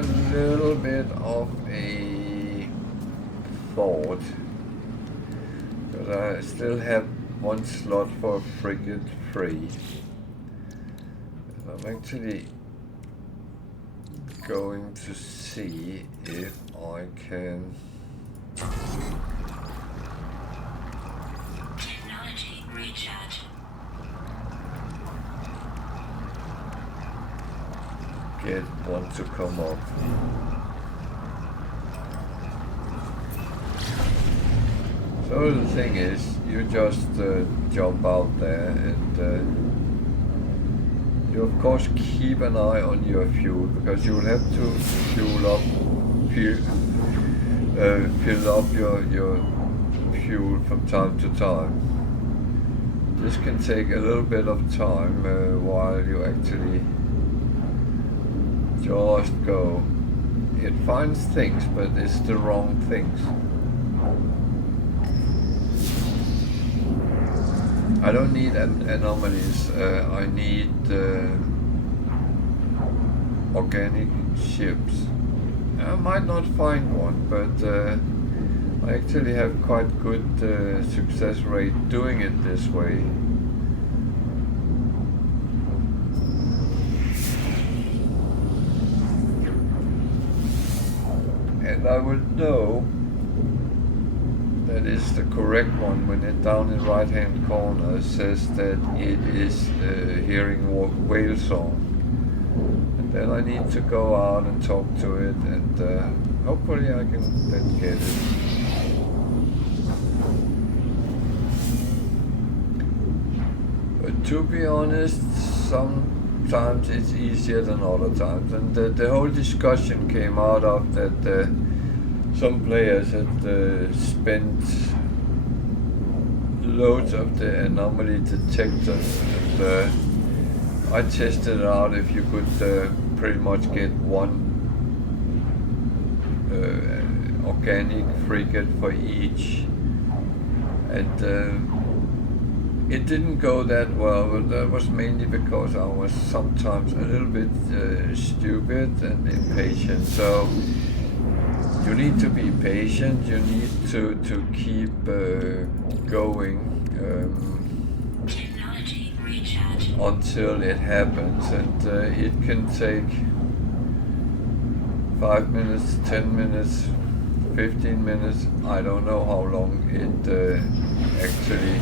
a little bit of a thought, but I still have one slot for a frigate free. And I'm actually going to see if I can technology recharge. get one to come up. So the thing is, you just jump out there and you of course keep an eye on your fuel, because you will have to fill up your fuel from time to time. This can take a little bit of time while you actually just go. It finds things, but it's the wrong things. I don't need anomalies, I need organic ships. I might not find one, but I actually have quite good success rate doing it this way. And I would know that is the correct one when it down in the right hand corner says that it is hearing whale song. And then I need to go out and talk to it, and hopefully I can then get it. But to be honest, sometimes it's easier than other times, and the whole discussion came out of that some players had spent loads of the anomaly detectors, and I tested out if you could pretty much get one organic frigate for each, and it didn't go that well, but that was mainly because I was sometimes a little bit stupid and impatient. So you need to be patient, you need to keep going until it happens, and it can take 5 minutes, 10 minutes, 15 minutes, I don't know how long it actually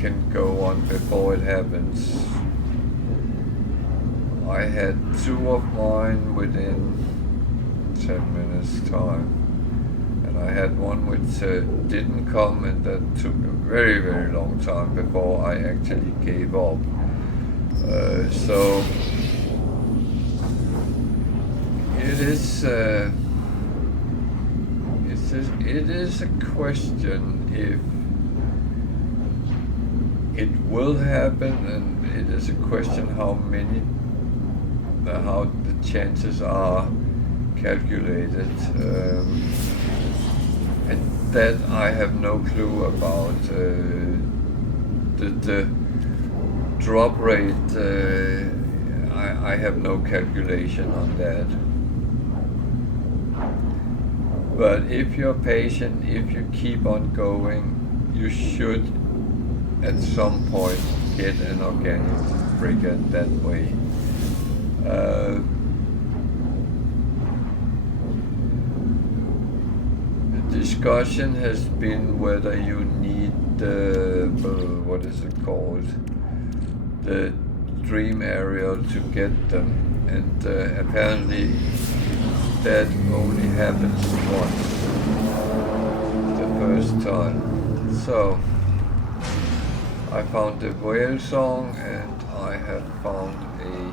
can go on before it happens. I had 2 of mine within 10 minutes time, and I had one which didn't come, and that took a very, very long time before I actually gave up. So it is a question if it will happen, and it is a question how the chances are calculated, and that I have no clue about. The drop rate, I have no calculation on that. But if you're patient, if you keep on going, you should at some point get an organic frigate that way. The discussion has been whether you need the, what is it called, the dream aerial to get them, and apparently that only happens once, the first time. So I found the whale song, and I have found a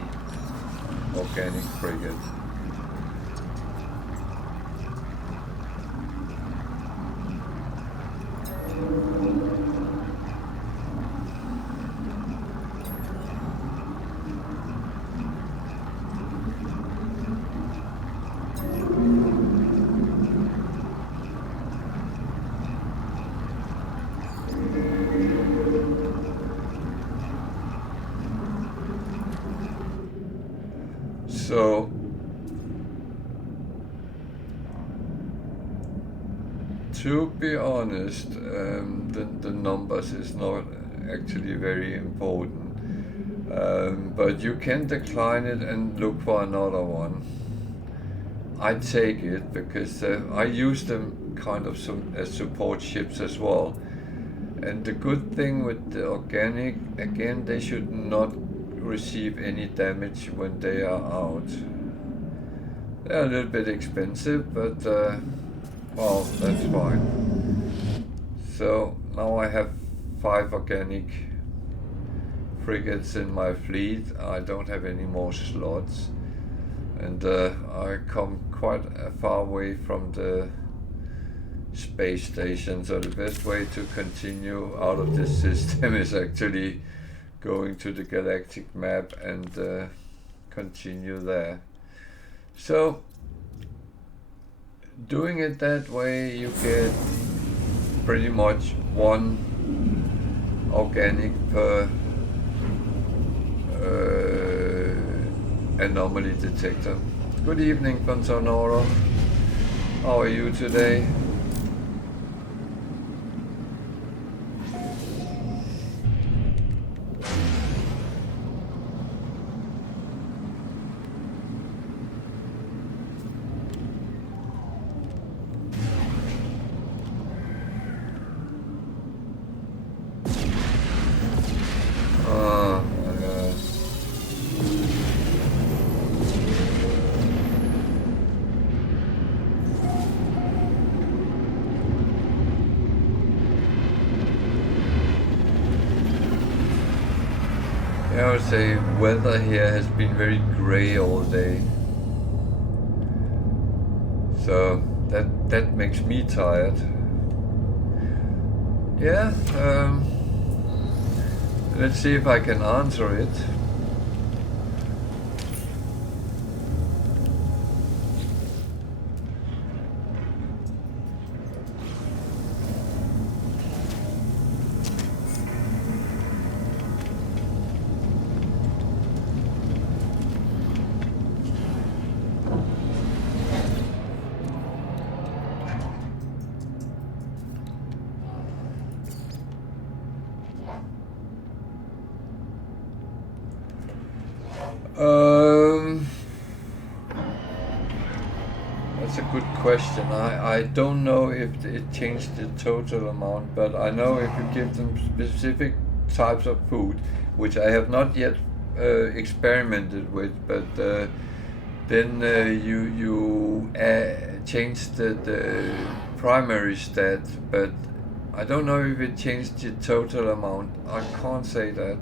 organic frigate. So To be honest, the numbers is not actually very important, but you can decline it and look for another one. I take it because I use them kind of as support ships as well. And the good thing with the organic, again, they should not receive any damage when they are out. They're a little bit expensive, but well, that's fine. So now I have 5 organic frigates in my fleet. I don't have any more slots, and I come quite far away from the space station, so the best way to continue out of this system is actually going to the galactic map and continue there. So doing it that way, you get pretty much 1 organic per anomaly detector. Good evening, Fontanoro. How are you today? I would say weather here has been very grey all day, so that makes me tired. Yeah, let's see if I can answer it. That's a good question. I don't know if it changed the total amount, but I know if you give them specific types of food, which I have not yet experimented with, but then you change the primary stat, but I don't know if it changed the total amount. I can't say that.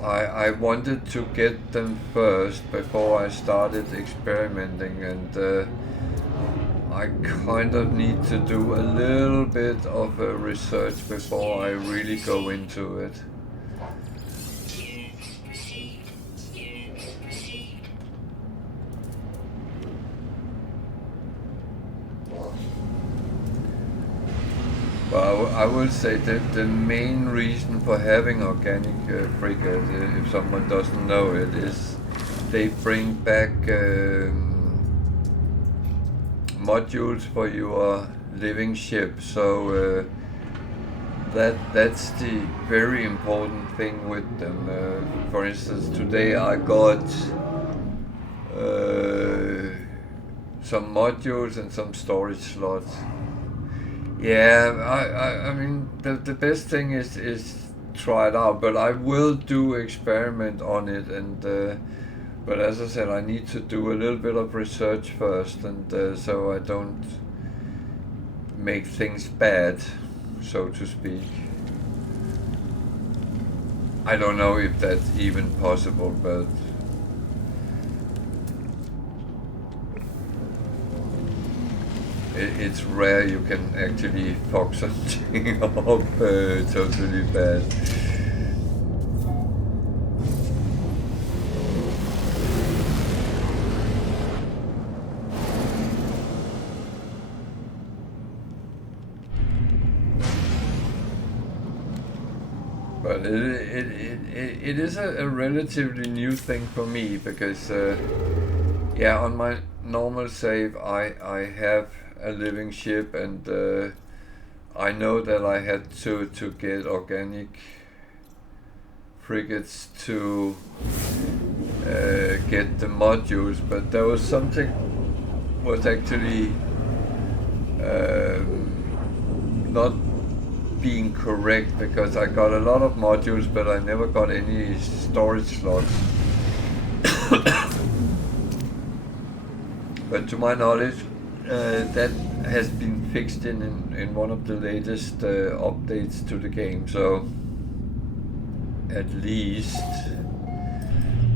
I wanted to get them first before I started experimenting, and I kind of need to do a little bit of research before I really go into it. But I would say that the main reason for having organic frigate, if someone doesn't know it, is they bring back modules for your living ship. So that's the very important thing with them. For instance, today I got some modules and some storage slots. Yeah, I mean, the best thing is try it out, but I will do experiment on it, and but as I said, I need to do a little bit of research first, and so I don't make things bad, so to speak. I don't know if that's even possible, but it's rare you can actually fuck something up totally bad. But it is a relatively new thing for me because yeah, on my normal save I have a living ship, and I know that I had to get organic frigates to get the modules, but there was something was actually not being correct, because I got a lot of modules but I never got any storage slots. But to my knowledge that has been fixed in one of the latest updates to the game, so at least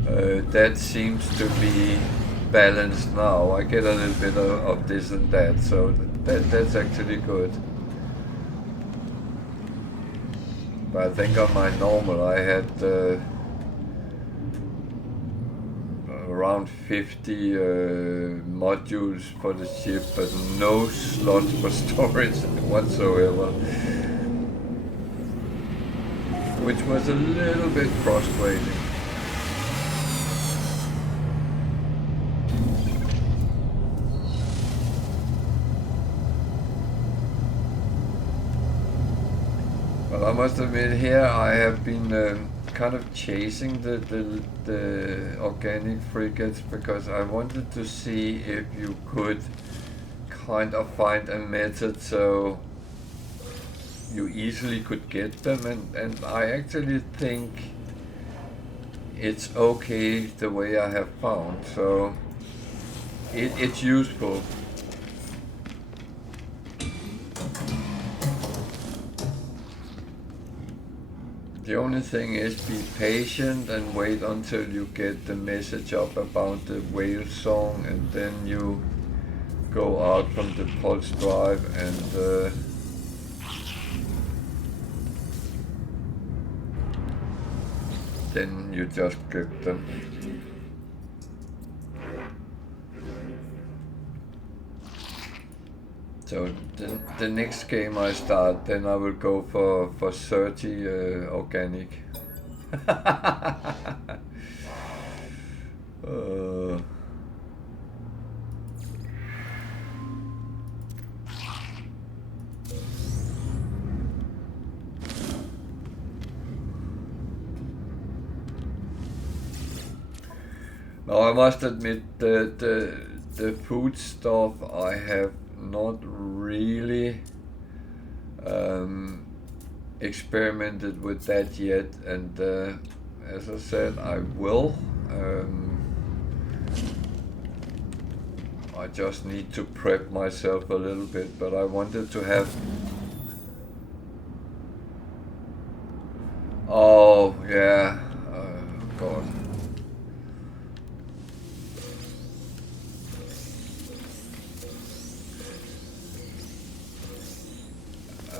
that seems to be balanced now. I get a little bit of this and that, so that's actually good. But I think on my normal I had around 50 modules for the ship, but no slots for storage whatsoever, which was a little bit frustrating. But I must admit, here I have been kind of chasing the organic frigates, because I wanted to see if you could kind of find a method so you easily could get them, and I actually think it's okay the way I have found, so it's useful. The only thing is be patient and wait until you get the message up about the whale song, and then you go out from the pulse drive and then you just get them. So the next game I start, then I will go for 30 organic. Now I must admit that the food stuff I have not really experimented with that yet, and as I said, I will. I just need to prep myself a little bit, but I wanted to have... Oh yeah, God.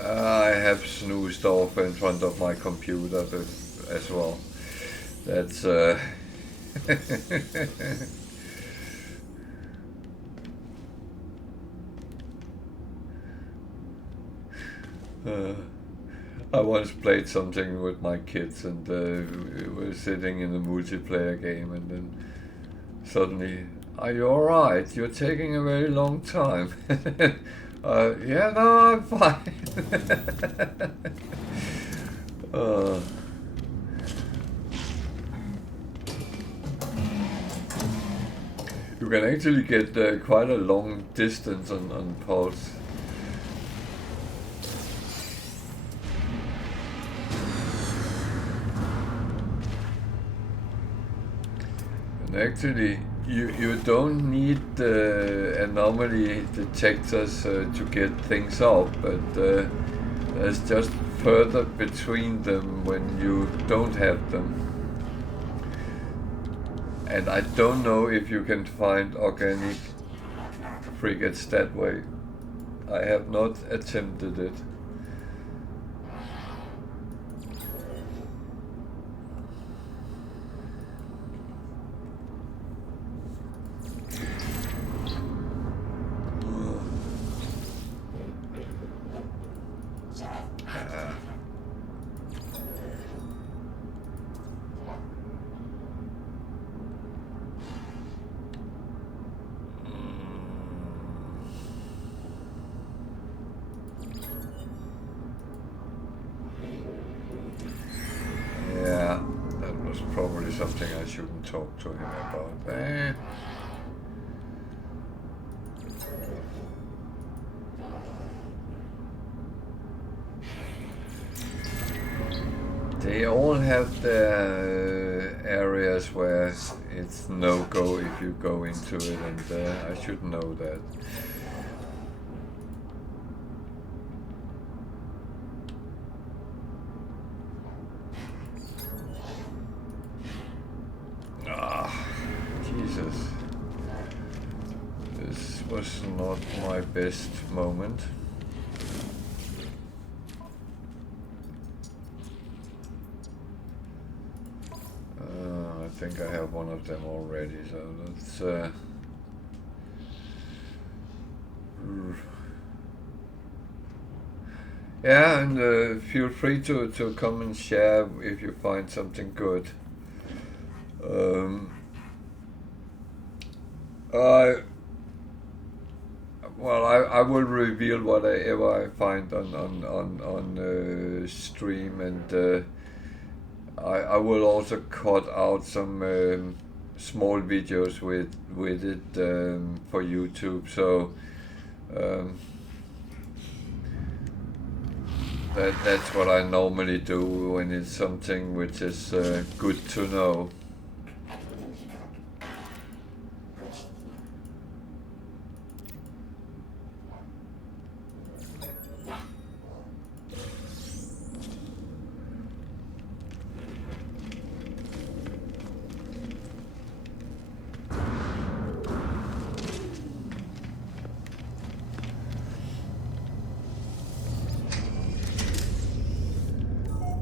I have snoozed off in front of my computer as well. That's I once played something with my kids, and we were sitting in a multiplayer game, and then suddenly, "Are you alright? You're taking a very long time." Yeah, no, I'm fine. You can actually get quite a long distance on pulse. And actually, you don't need anomaly detectors to get things up, but there's just further between them when you don't have them. And I don't know if you can find organic frigates that way. I have not attempted it. probably something I shouldn't talk to him about. They all have their areas where it's no-go if you go into it, and I should know that. Jesus. This was not my best moment. I think I have one of them already, so let's yeah, and feel free to come and share if you find something good. Well, I will reveal whatever I find on stream, and I will also cut out some small videos with it for YouTube. So that's what I normally do when it's something which is good to know.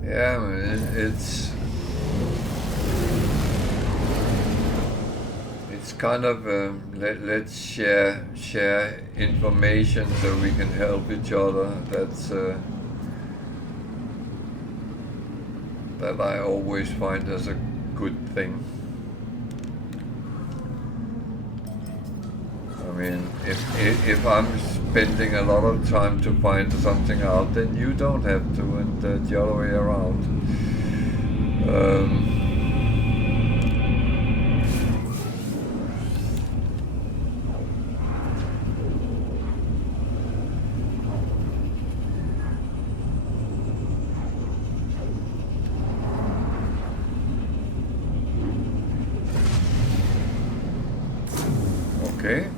Yeah, it's kind of let's share information so we can help each other. That's that I always find as a good thing. I mean, if I'm spending a lot of time to find something out, then you don't have to, and the other way around. Okay.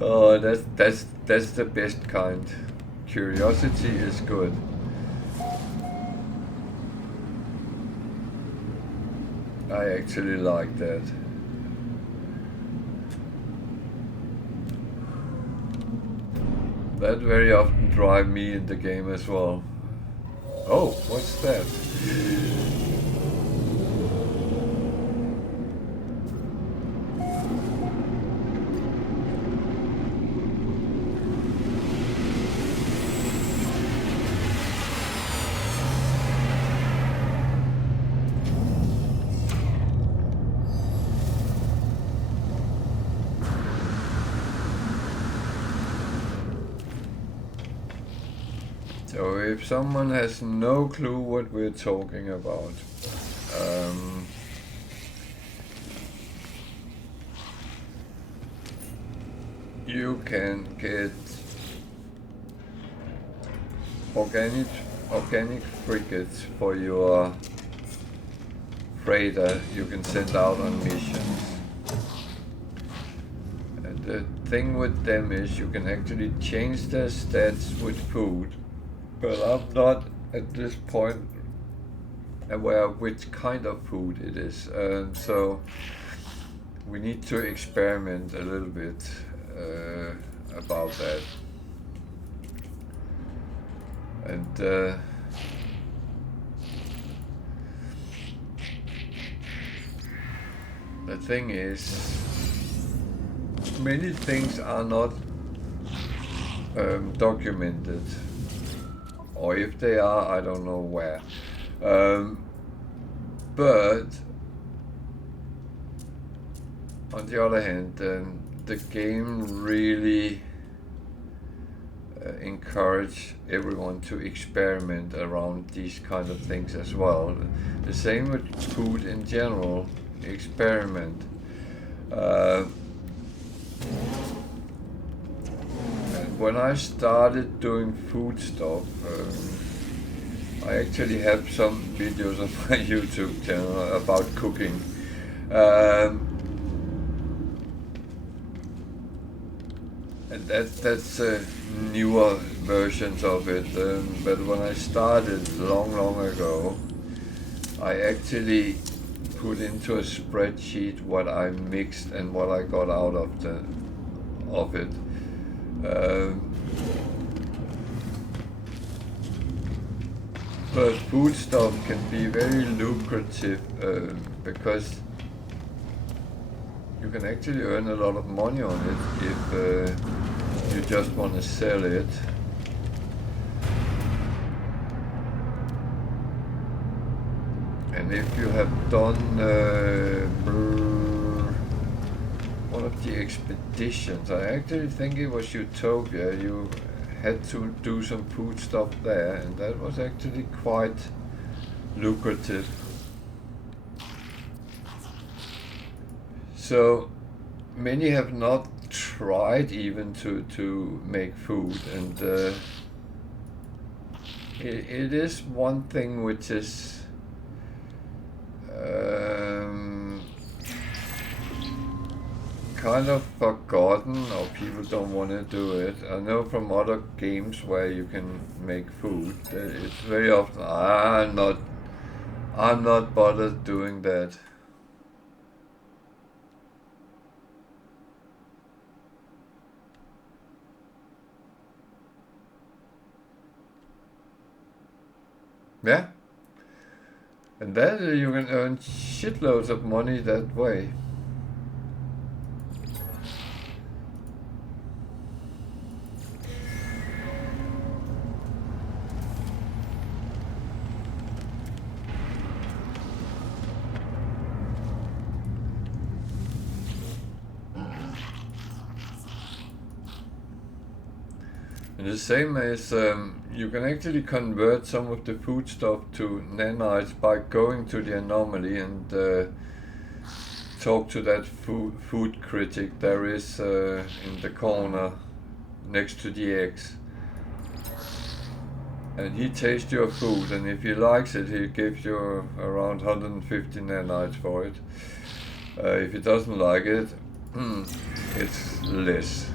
Oh, that's the best kind. Curiosity is good. I actually like that. That very often drive me in the game as well. Oh, what's that? So if someone has no clue what we're talking about, you can get organic frigates for your freighter you can send out on missions. And the thing with them is you can actually change their stats with food. But I'm not at this point aware of which kind of food it is, so we need to experiment a little bit about that. And the thing is, many things are not documented. Or if they are, I don't know where. But on the other hand, the game really encourage everyone to experiment around these kind of things as well. The same with food in general, experiment. And when I started doing food stuff, I actually have some videos on my YouTube channel about cooking. And that's newer versions of it. But when I started long ago, I actually put into a spreadsheet what I mixed and what I got out of it. But food stuff can be very lucrative because you can actually earn a lot of money on it if you just want to sell it. And if you have done one of the expeditions, I actually think it was Utopia, you had to do some food stuff there, and that was actually quite lucrative. So many have not tried even to make food, and it is one thing which is kind of forgotten, or people don't want to do it. I know from other games where you can make food, it's very often I'm not bothered doing that. Yeah, and then you can earn shitloads of money that way. And the same as you can actually convert some of the food stuff to nanites by going to the anomaly and talk to that food critic there is in the corner next to the eggs. And he tastes your food, and if he likes it, he gives you around 150 nanites for it. If he doesn't like it, it's less.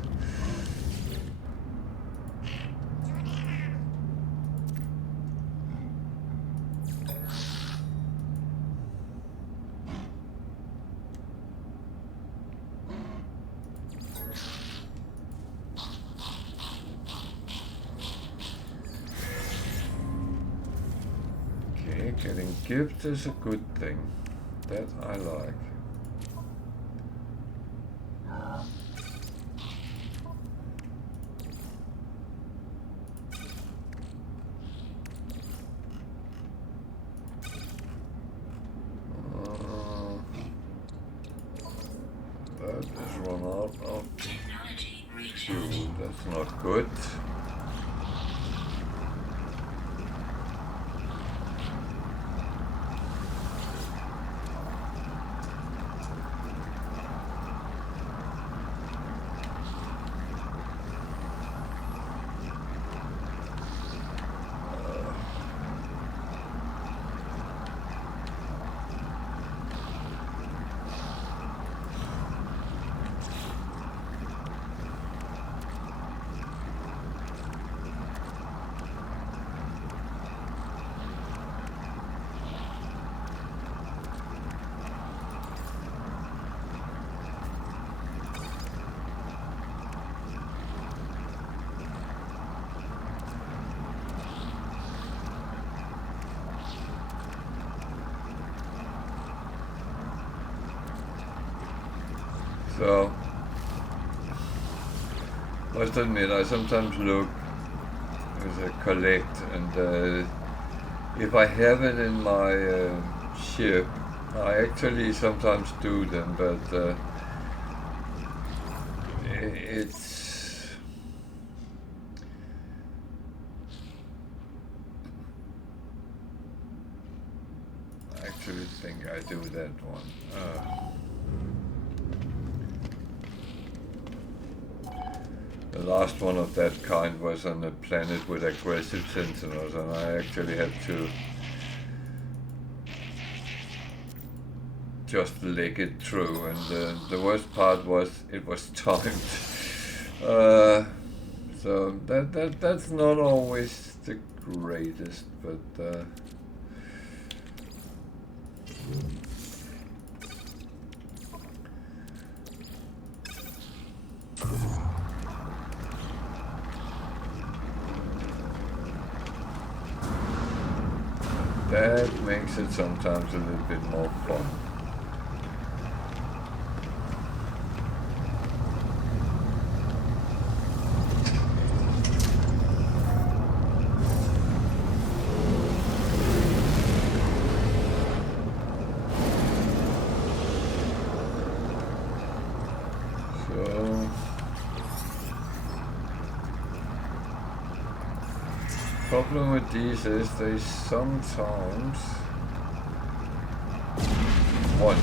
Getting gifts is a good thing. That I like. That is run out of fuel. That's not good. So, must admit, I sometimes look as a collect, and if I have it in my ship, I actually sometimes do them, but think I do that one. The last one of that kind was on a planet with aggressive sentinels, and I actually had to just leg it through, and the worst part was it was timed. So that's not always the greatest, but that makes it sometimes a little bit more fun. Problem with these is they sometimes want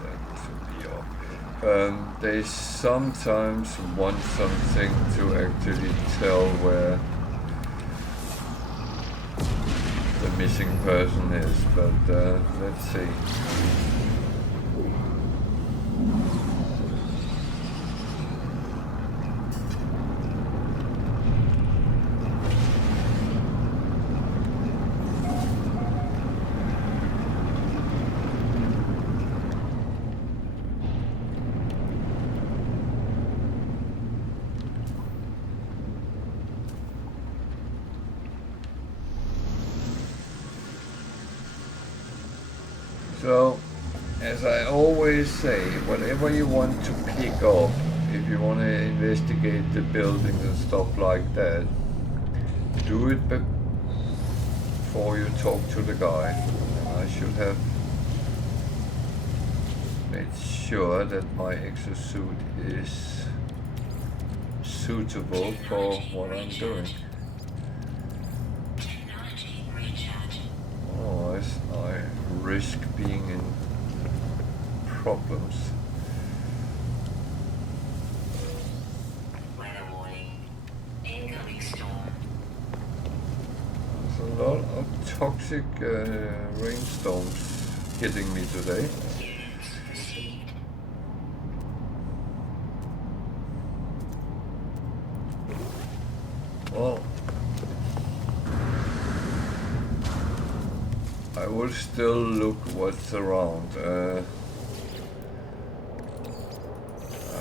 that to be off. They sometimes want something to actually tell where the missing person is, but let's see. So, as I always say, whatever you want to pick up, if you want to investigate the buildings and stuff like that, do it before you talk to the guy. And I should have made sure that my exosuit is suitable for what I'm doing. Otherwise, I risk being in problems. Weather warning. Incoming storm. There's a lot of toxic rainstorms hitting me today. Units received. Well, I will still look what's around. I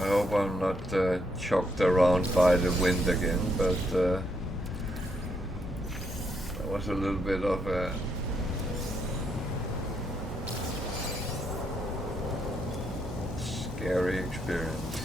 hope I'm not chucked around by the wind again, but that was a little bit of a scary experience.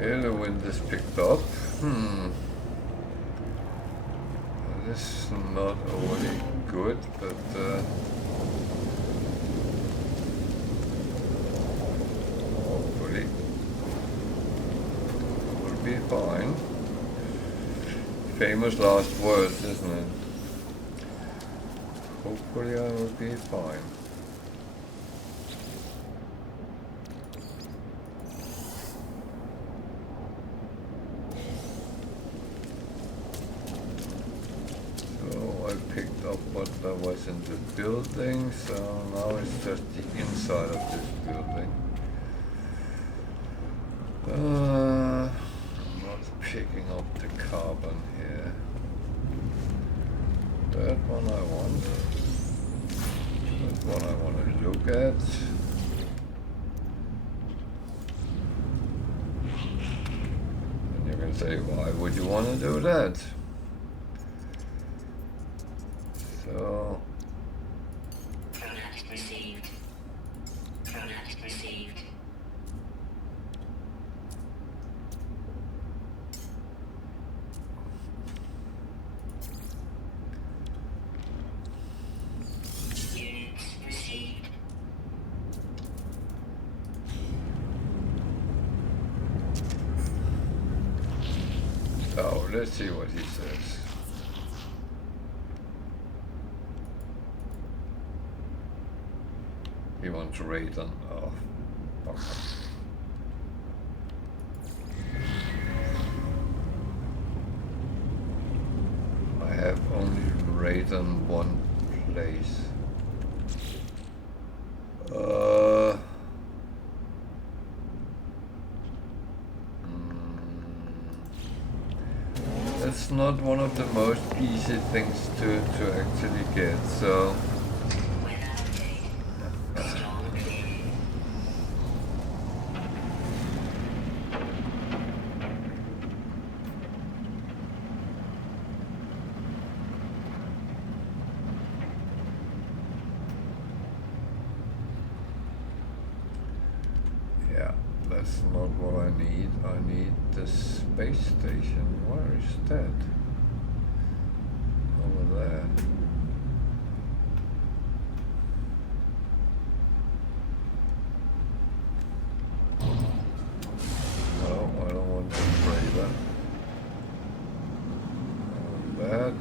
Okay, the wind is picked up. This is not overly good, but hopefully will be fine. Famous last words, isn't it? Hopefully I will be fine. That was in the building, so now it's just the inside of this building. I'm not picking up the carbon here. That one I want. That one I want to look at. And you can say, why would you want to do that? So, Permadeath received. Permadeath received. let's see what he says. He wants to raid on. Oh, fuck. I have only raid on one place. That's not one of the most easy things to actually get, so. That's not what I need. I need the space station. Where is that? Over there. No, I don't want to spray that. That one.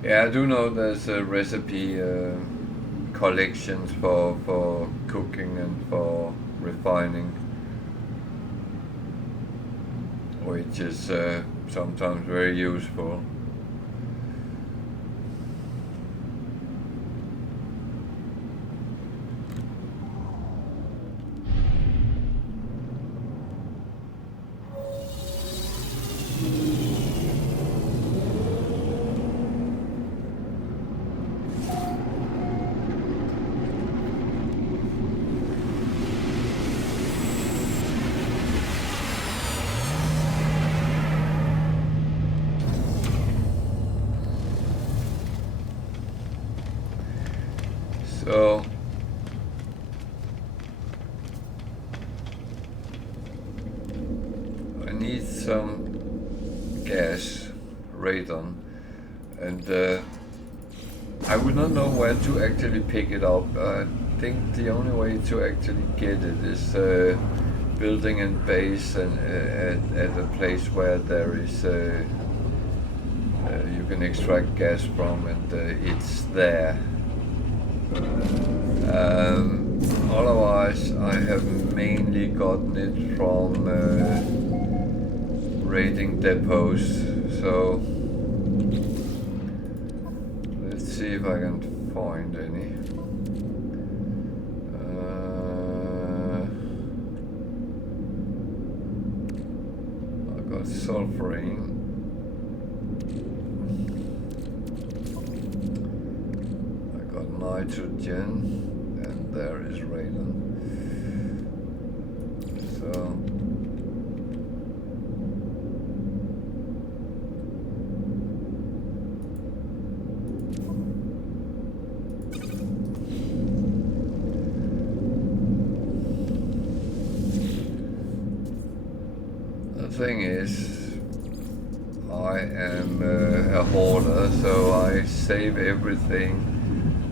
Yeah, I do know there's a recipe collections for cooking and for refining, which is sometimes very useful. So I need some gas radon, and I would not know where to actually pick it up. I think the only way to actually get it is building a base and at a place where there is you can extract gas from, and it's there. Otherwise, I have mainly gotten it from raiding depots, so let's see if I can find any. I got sulfurine. Nitrogen, and there is radon. So the thing is, I am a hoarder, so I save everything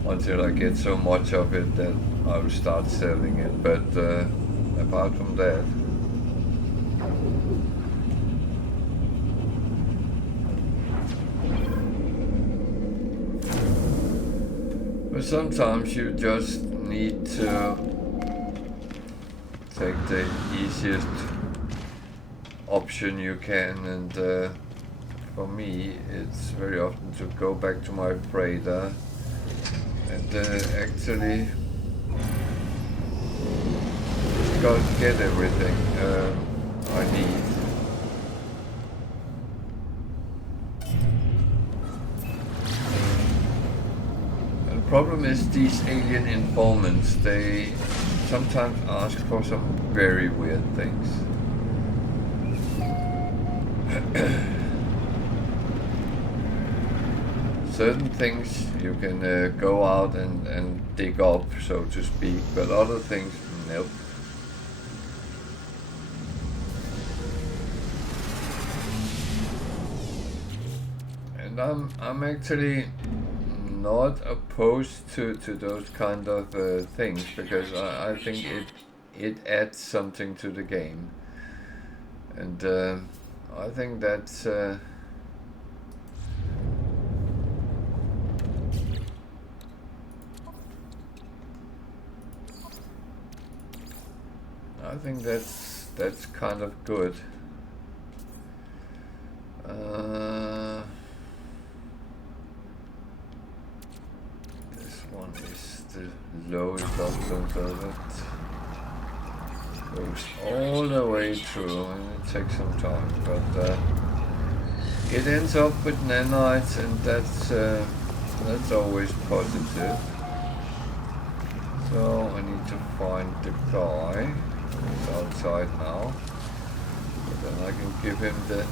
until I get so much of it that I will start selling it. But apart from that, but sometimes you just need to take the easiest option you can, and for me it's very often to go back to my freighter and actually get everything I need. And the problem is these alien informants, they sometimes ask for some very weird things. Certain things you can go out and dig up, so to speak, but other things, nope. And I'm actually not opposed to those kind of things, because I think it adds something to the game, and I think that's that's kind of good. This one is the lowest option, so that goes all the way through, and it takes some time, but it ends up with nanites, and that's always positive. So I need to find the guy who's outside now, but then I can give him the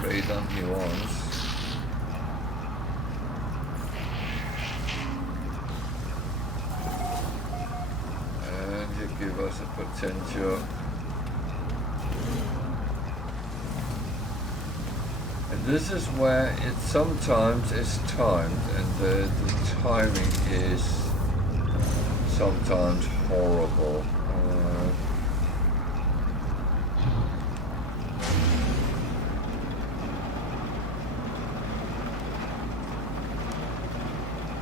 radon he wants. And he give us a potential. And this is where it sometimes is timed, and the timing is sometimes horrible.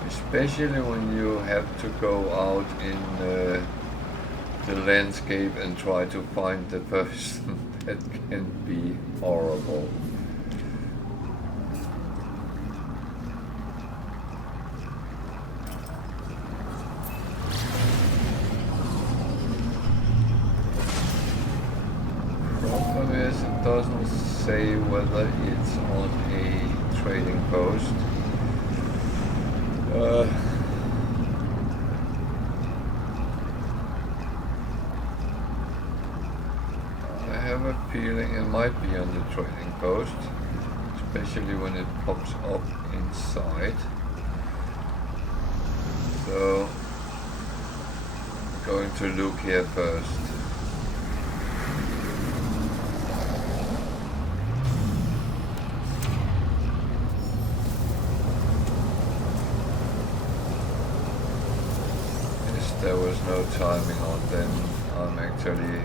Especially when you have to go out in the landscape and try to find the person, that can be horrible. Problem is, it doesn't say whether it's on a trading post. I have a feeling it might be on the trading post, especially when it pops up inside. So, I'm going to look here first. There was no timing on them. I'm actually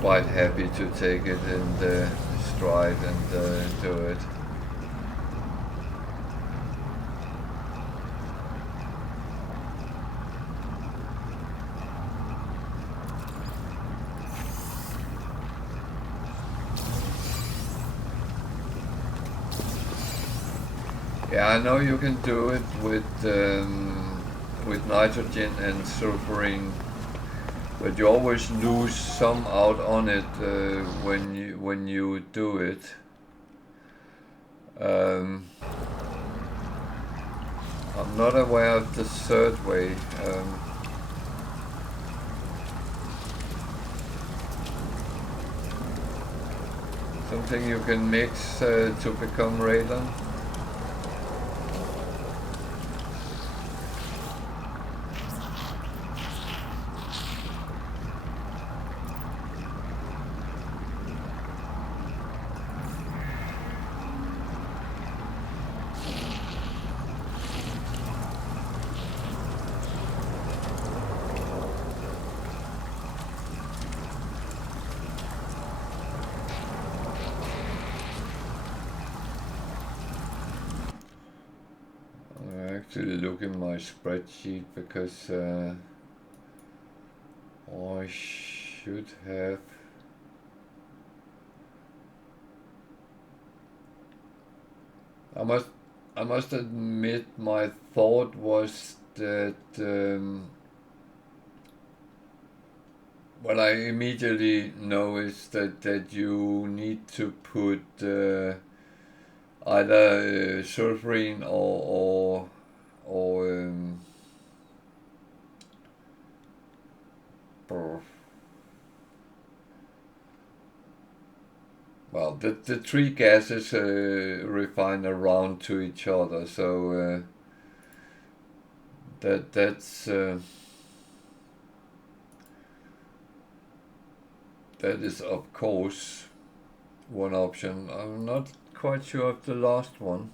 quite happy to take it in the stride and do it. Yeah, I know you can do it with nitrogen and sulfurine, but you always lose some out on it when you do it. I'm not aware of the third way. Something you can mix to become radon. Actually look in my spreadsheet, because I should have I must admit my thought was that what I immediately know is that you need to put either sulfurine or well, the three gases refine around to each other, so that's that is of course one option. I'm not quite sure of the last one.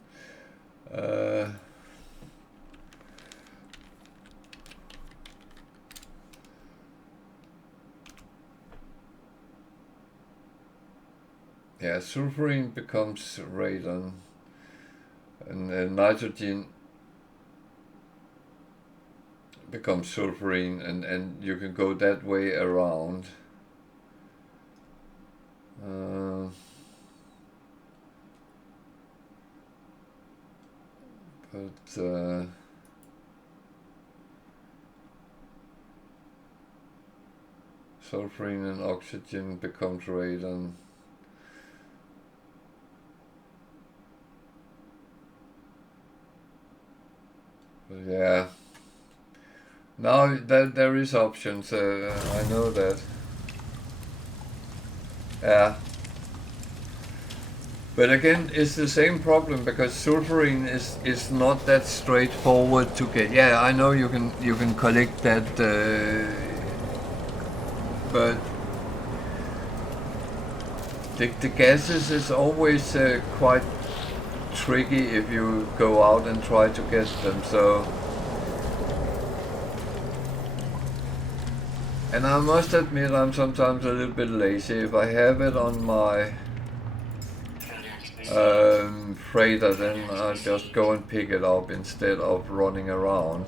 Yeah, sulfurine becomes radon, and nitrogen becomes sulfurine, and you can go that way around. But sulfurine and oxygen becomes radon. But yeah. Now that there is options, I know that. Yeah. But again, it's the same problem because sulfurine is not that straightforward to get. Yeah, I know you can collect that, but the gases is always quite tricky if you go out and try to get them. So, and I must admit, I'm sometimes a little bit lazy. If I have it on my freighter, then I just go and pick it up instead of running around.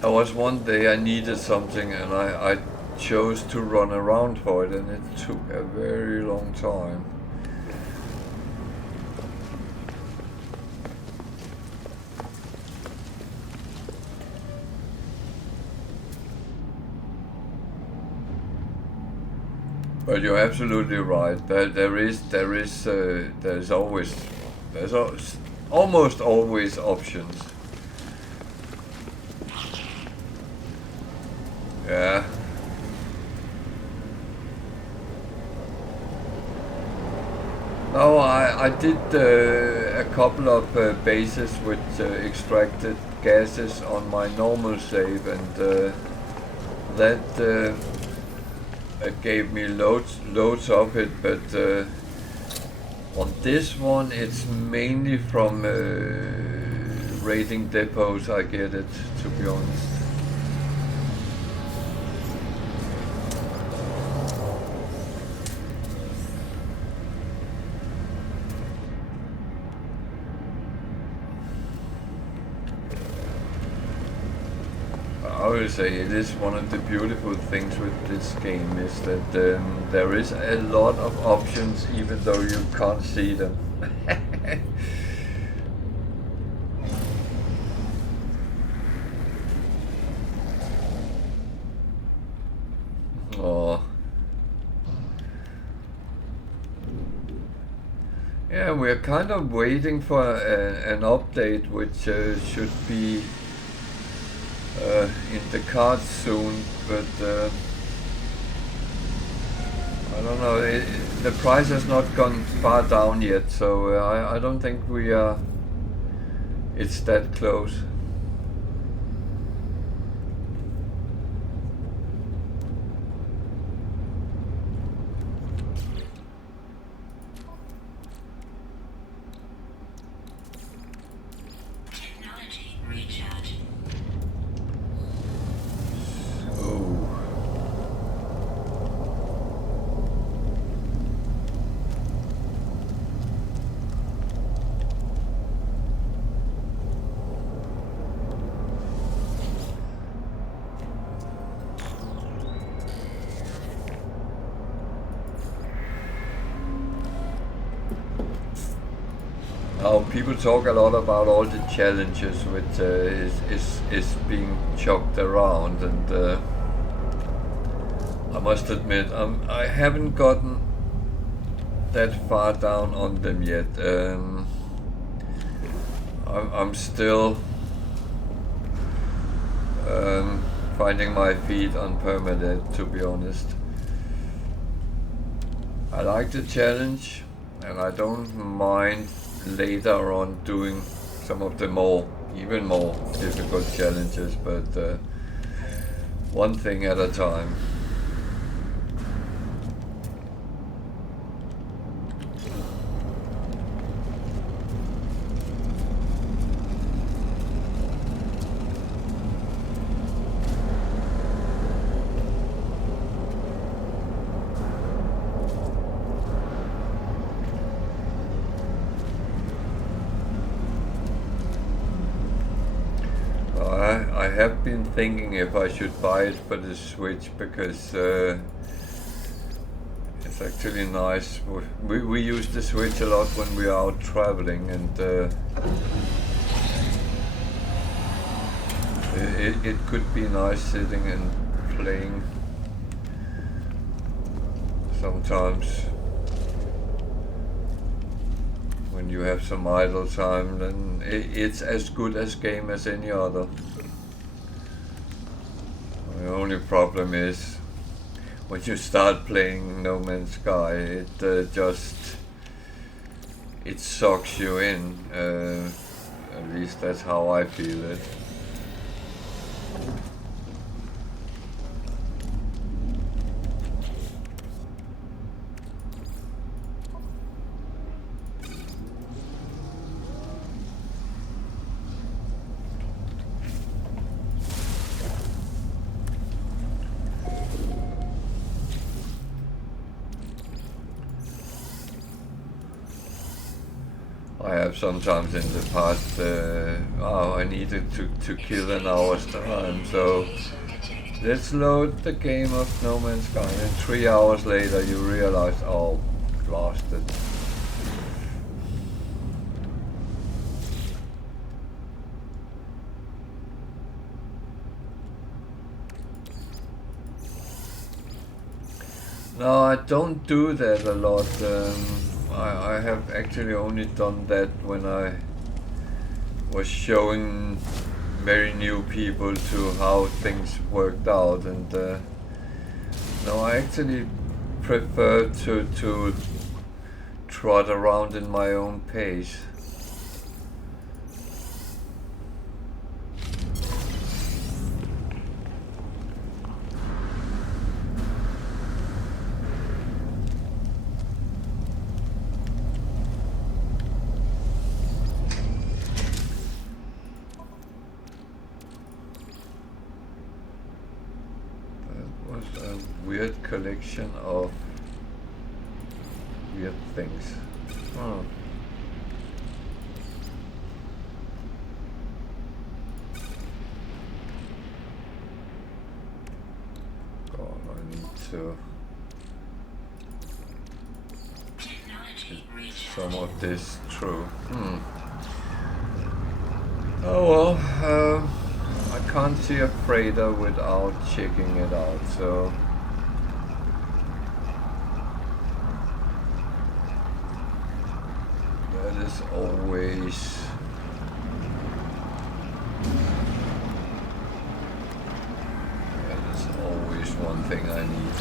There was one day I needed something and I chose to run around for it, and it took a very long time. But you're absolutely right. There's almost always options. Yeah. No, I did a couple of bases with extracted gases on my normal save, and that gave me loads of it, but on this one it's mainly from raiding depots I get it, to be honest. I would say it is one of the beautiful things with this game is that there is a lot of options even though you can't see them. Oh. Yeah, we're kind of waiting for an update which should be in the cards soon, but I don't know, the price has not gone far down yet, so I don't think it's that close. Now people talk a lot about all the challenges which is being chucked around, and I must admit I haven't gotten that far down on them yet. I'm still finding my feet on Permadeath, to be honest. I like the challenge, and I don't mind later on doing some of the even more difficult challenges, but one thing at a time. have been thinking if I should buy it for the Switch because it's actually nice. We use the Switch a lot when we are out traveling, and it could be nice sitting and playing sometimes when you have some idle time. Then it's as good as game as any other. The only problem is when you start playing No Man's Sky, it sucks you in. At least that's how I feel it. I have sometimes in the past, I needed to kill an hour's time, so let's load the game of No Man's Sky, and 3 hours later you realize, oh, blasted. No, I don't do that a lot. I have actually only done that when I was showing very new people to how things worked out, and no, I actually prefer to trot around in my own pace. Collection of weird things. Oh. God, I need to get some of this through. Oh well, I can't see a freighter without checking it out, so is always one thing I need.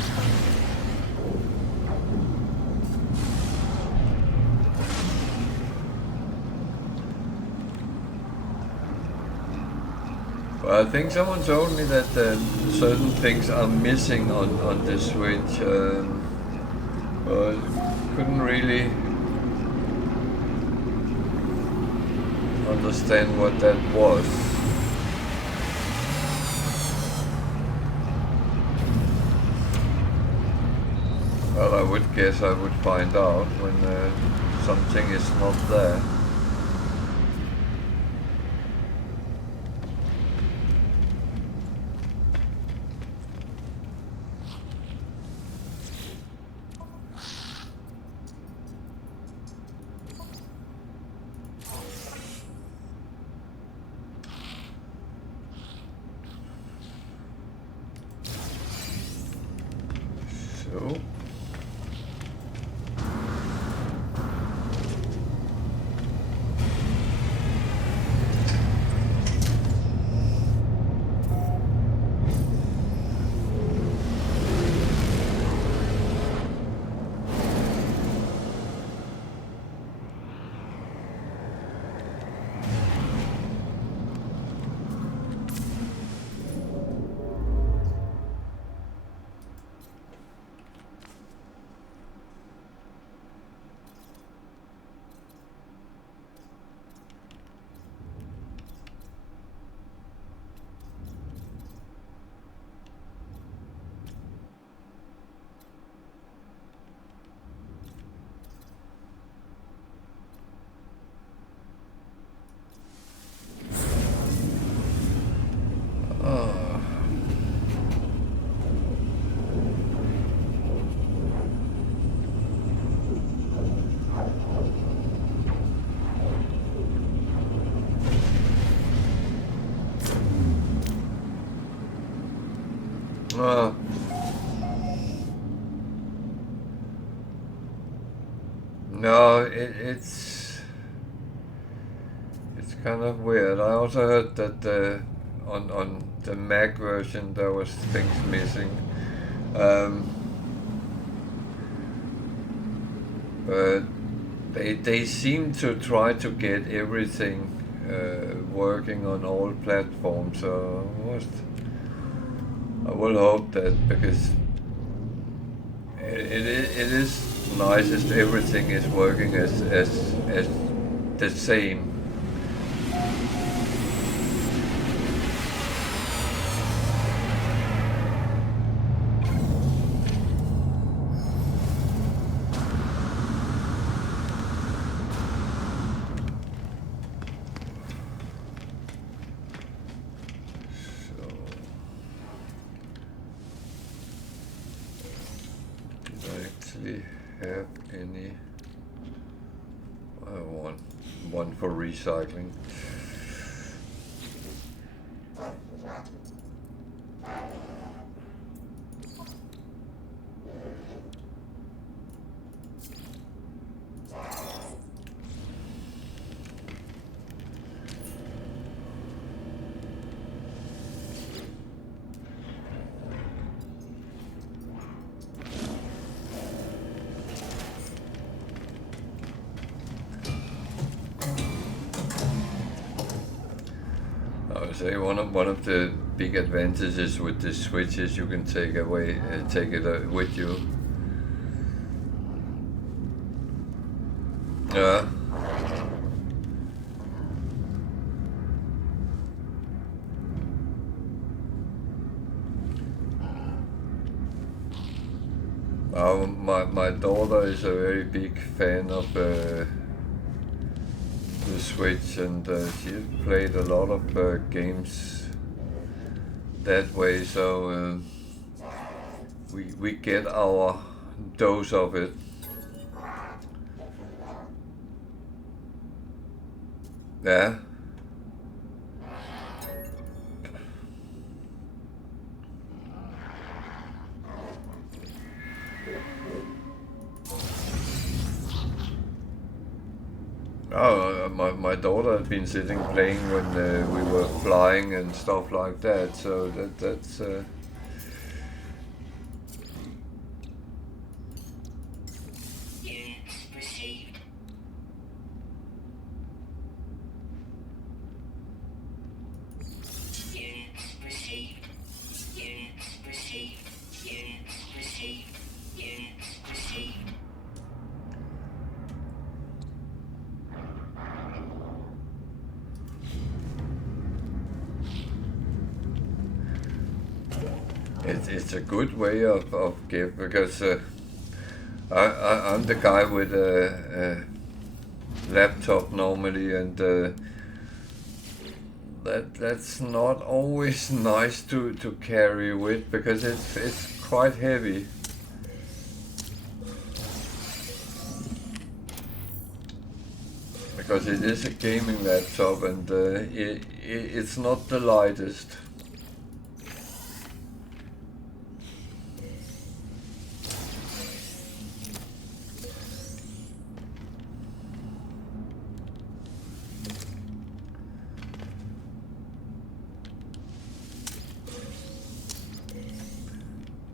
But I think someone told me that certain things are missing on the Switch. But couldn't really understand what that was. Well, I would guess I would find out when something is not there. Uh, no, it's kind of weird. I also heard that on the Mac version there was things missing. But they seem to try to get everything working on all platforms. So I will hope that, because it is nice if everything is working as the same. Have any? I want one for recycling. I would say one of the big advantages with this Switch is you can take it with you. Yeah. My daughter is a very big fan of the Switch, and she's played a lot of games that way, so we get our dose of it. Yeah. Oh, my daughter had been sitting playing when we were flying and stuff like that, so that's Units received. Units received. Units received. Units received. Units received. it's a good way of give, because I'm the guy with a laptop normally, and that's not always nice to carry with, because it's quite heavy. Because it is a gaming laptop, and it's not the lightest.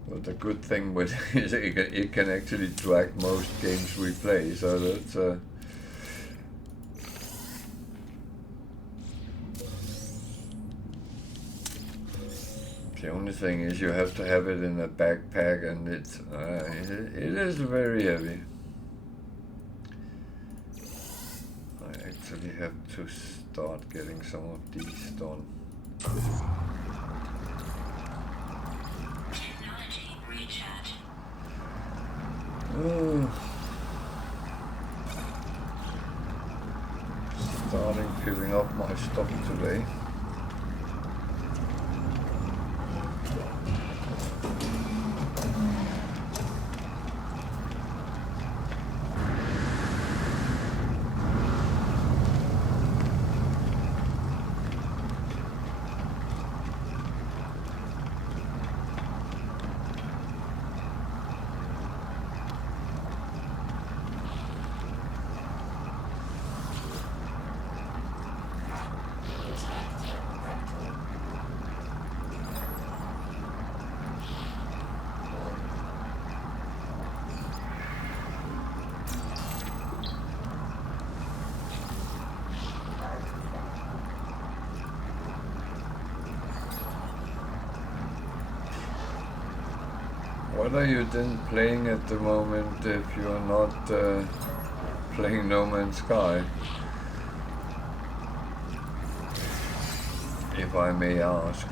But the good thing with it is it can actually drag most games we play, so that's the only thing is you have to have it in a backpack, and it is very heavy. I actually have to start getting some of these done. Technology recharge. Starting filling up my stock today. What are you then playing at the moment if you're not playing No Man's Sky? If I may ask.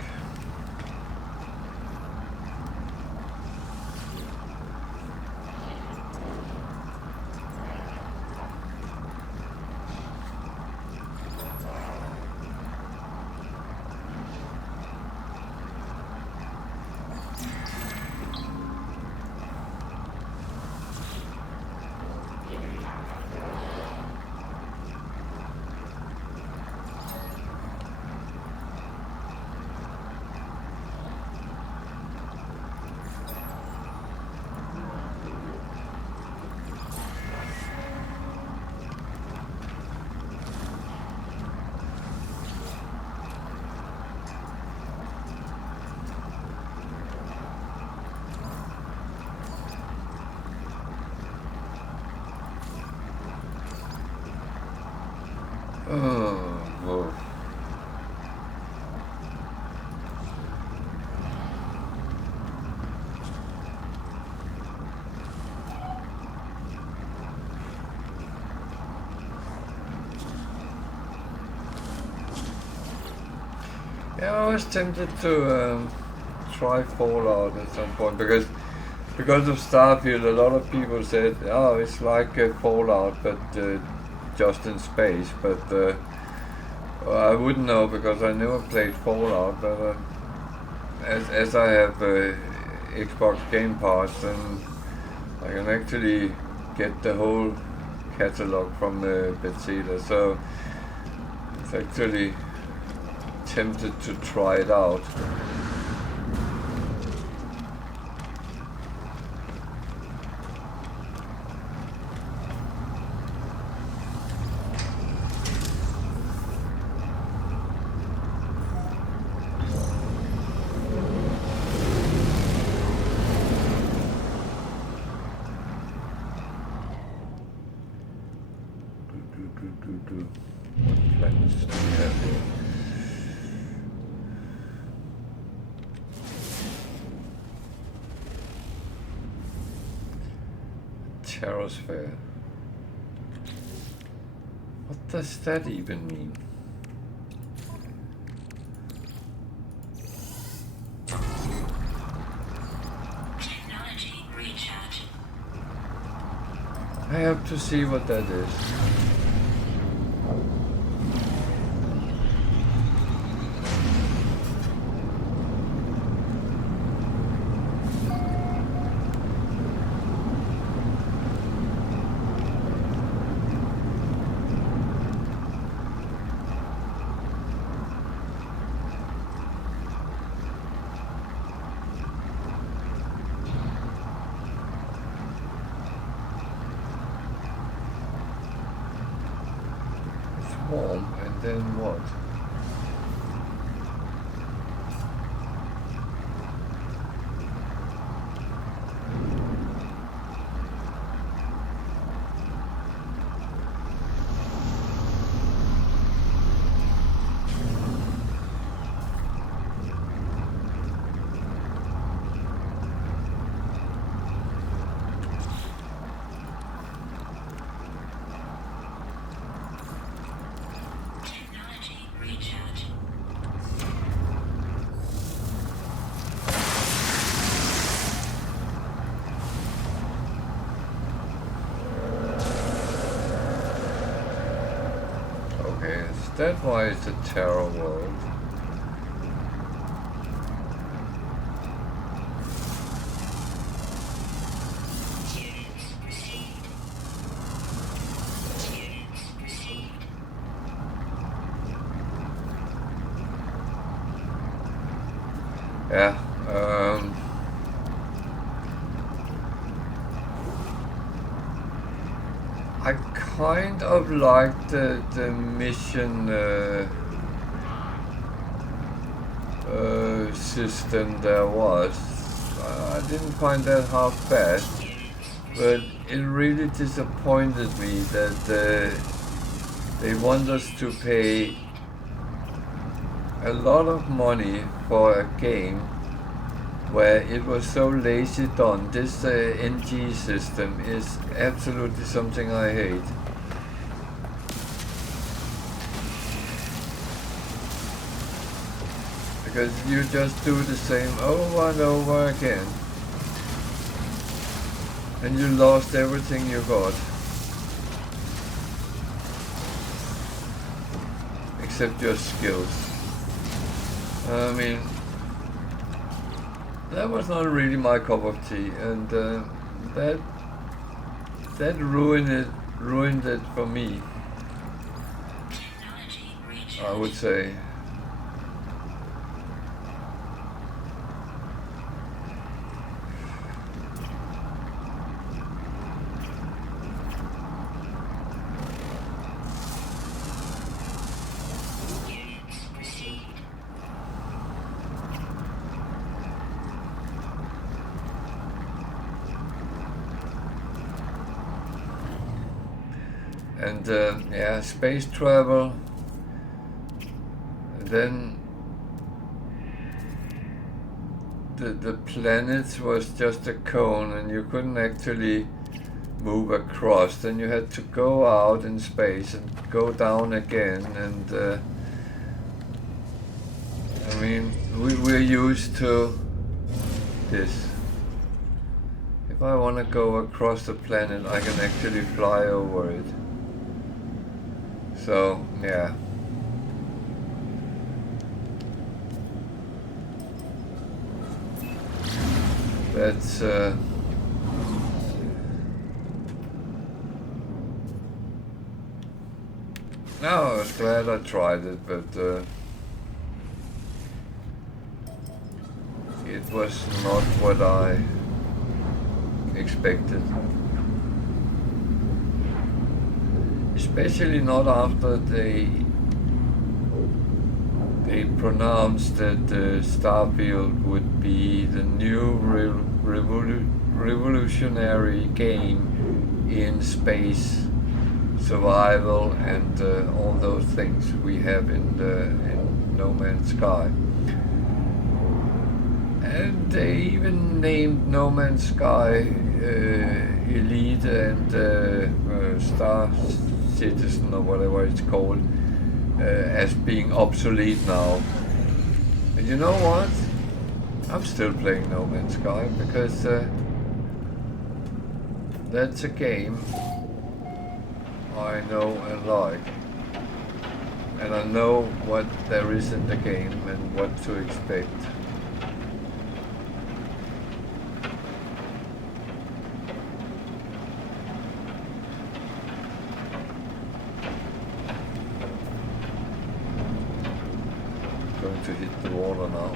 Oh. Yeah, I was tempted to try Fallout at some point because of Starfield. A lot of people said, "Oh, it's like Fallout, but just in space." But I wouldn't know because I never played Fallout. But as I have Xbox Game Pass, then I can actually get the whole catalog from Bethesda. So it's actually tempted to try it out. What planets do we have here? Terrosphere. What does that even mean? Technology recharge. I have to see what that is. Warm, and then what? That why it's a terror world. Units received. Units received. Yeah. I kind of like the mission system there was. I didn't find that half bad, but it really disappointed me that they want us to pay a lot of money for a game where it was so lazy done. This NG system is absolutely something I hate. Because you just do the same over and over again. And you lost everything you got. Except your skills. I mean, that was not really my cup of tea, and that ruined it for me, I would say. And yeah, space travel. Then the planet was just a cone, and you couldn't actually move across. Then you had to go out in space and go down again. And I mean, we're used to this. If I want to go across the planet, I can actually fly over it. So, yeah. That's no, I was glad I tried it, but it was not what I expected. Especially not after they pronounced that Starfield would be the new revolutionary game in space survival and all those things we have in No Man's Sky. And they even named No Man's Sky Elite and Star Citizen, or whatever it's called, as being obsolete now. And you know what? I'm still playing No Man's Sky because that's a game I know and like. And I know what there is in the game and what to expect. To hit the water now.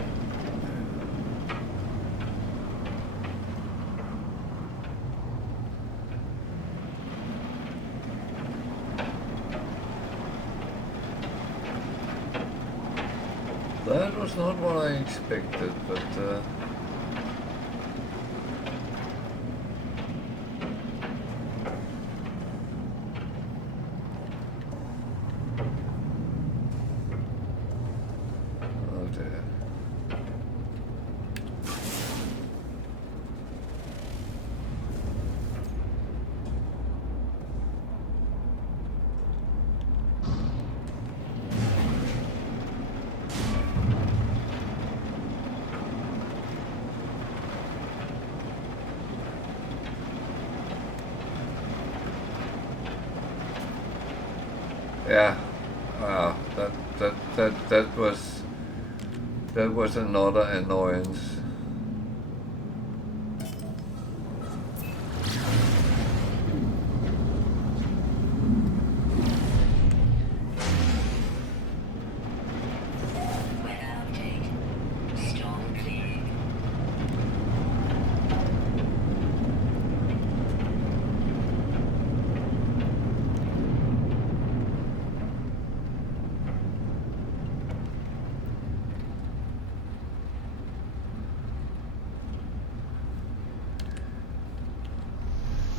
That was not what I expected, but yeah, wow, that was another annoyance.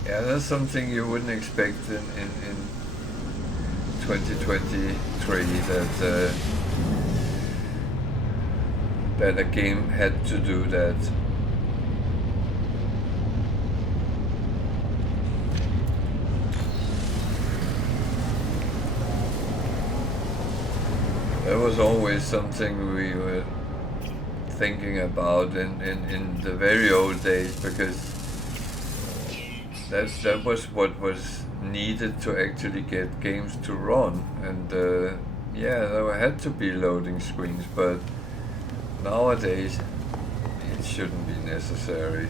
Yeah, that's something you wouldn't expect in 2023, that a game had to do that. That was always something we were thinking about in the very old days, because that was what was needed to actually get games to run. And yeah, there had to be loading screens, but nowadays it shouldn't be necessary.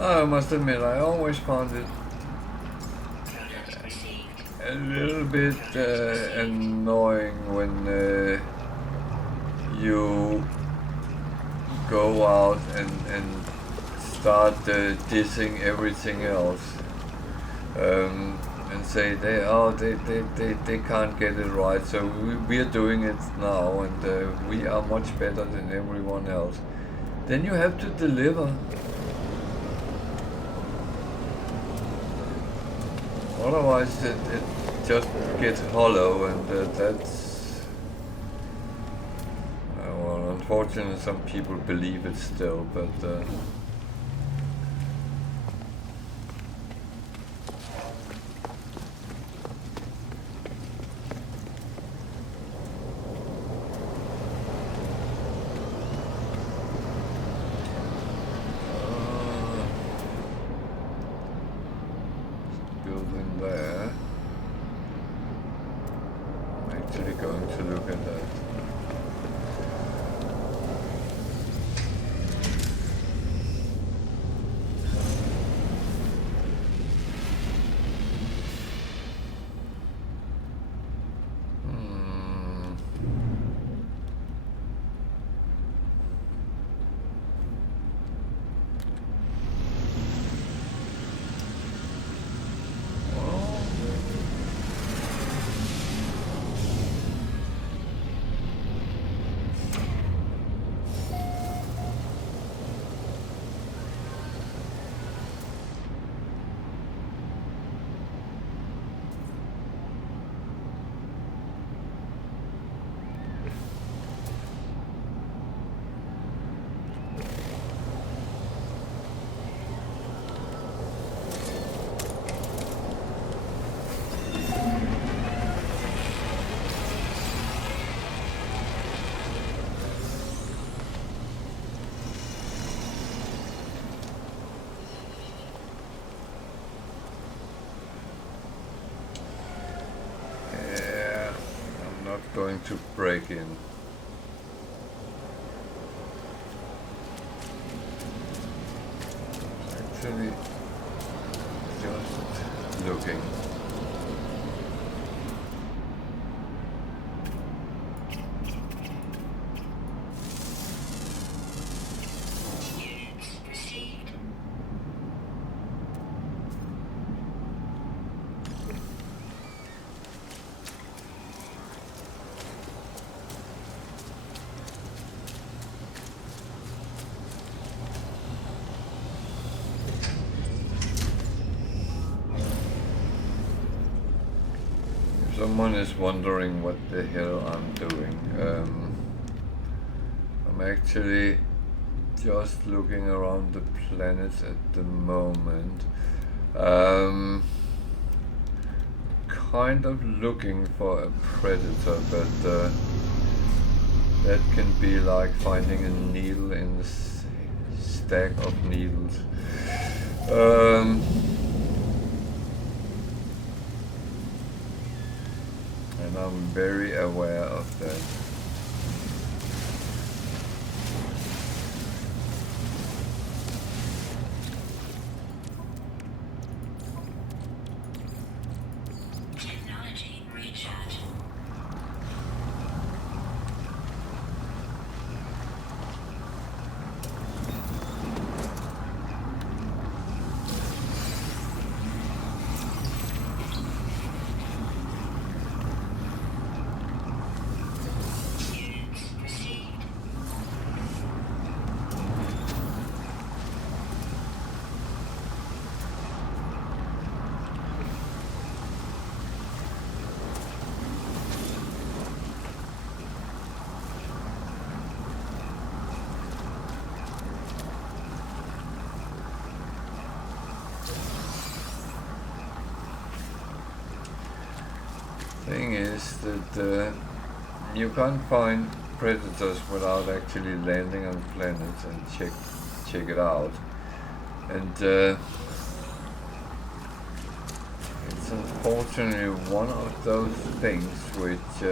I must admit, I always found it a little bit annoying when you go out and start dissing everything else, and say they can't get it right, so we are doing it now, and we are much better than everyone else. Then you have to deliver. Otherwise it just gets hollow, and that's... well, unfortunately some people believe it still, but... going to break in. Actually, just looking. Someone is wondering what the hell I'm doing. I'm actually just looking around the planets at the moment. Kind of looking for a predator, but that can be like finding a needle in the stack of needles. And I'm very aware of that. Technology recharge. Units received. Thing is that you can't find predators without actually landing on planets and check it out. And it's unfortunately one of those things which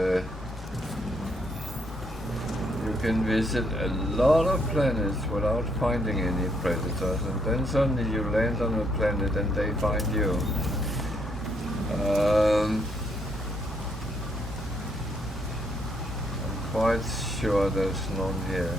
you can visit a lot of planets without finding any predators, and then suddenly you land on a planet and they find you. Quite sure there's none here.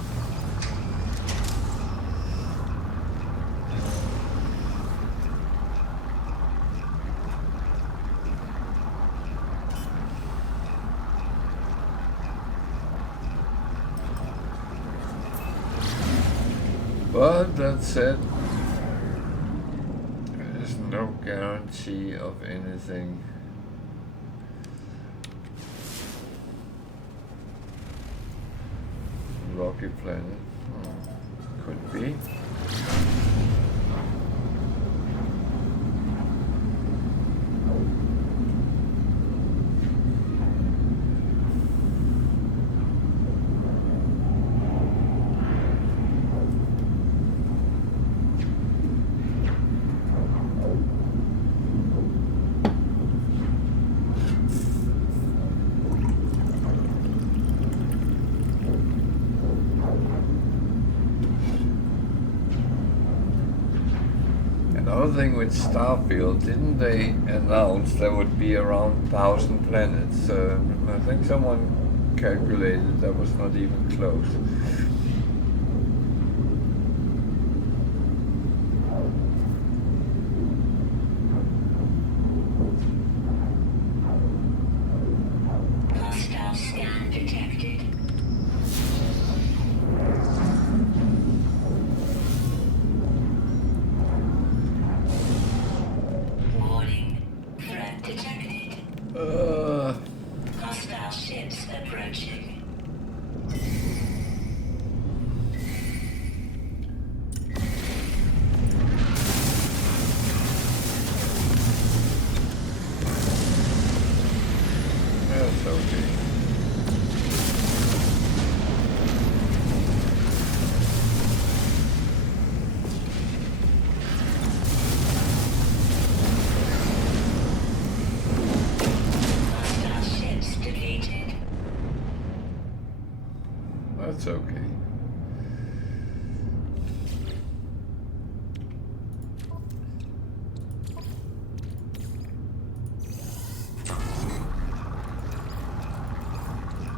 But that said, there's no guarantee of anything. Rocky planet. Could be. Another thing with Starfield, didn't they announce there would be around 1,000 planets? I think someone calculated that was not even close. Hostile scan detected. Warning. Threat detected. Hostile ships approaching. That's okay. Hostile ships defeated. That's okay.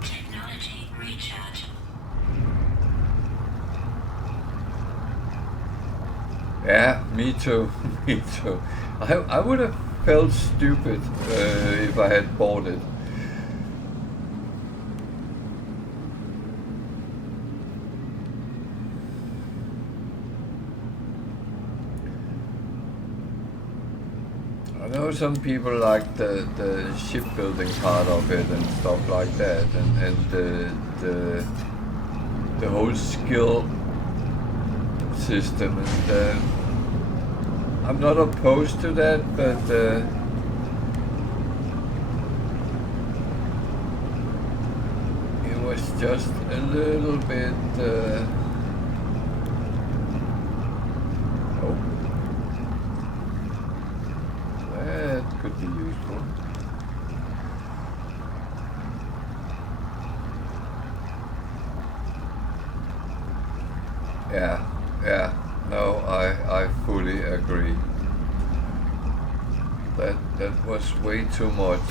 Technology recharge. Yeah, me too. Me too. I would have felt stupid if I had bought it. I know know some people like the shipbuilding part of it and stuff like that, and the whole skill system, and I'm not opposed to that, but it was just a little bit. That could be useful. Yeah, no, I fully agree. That was way too much.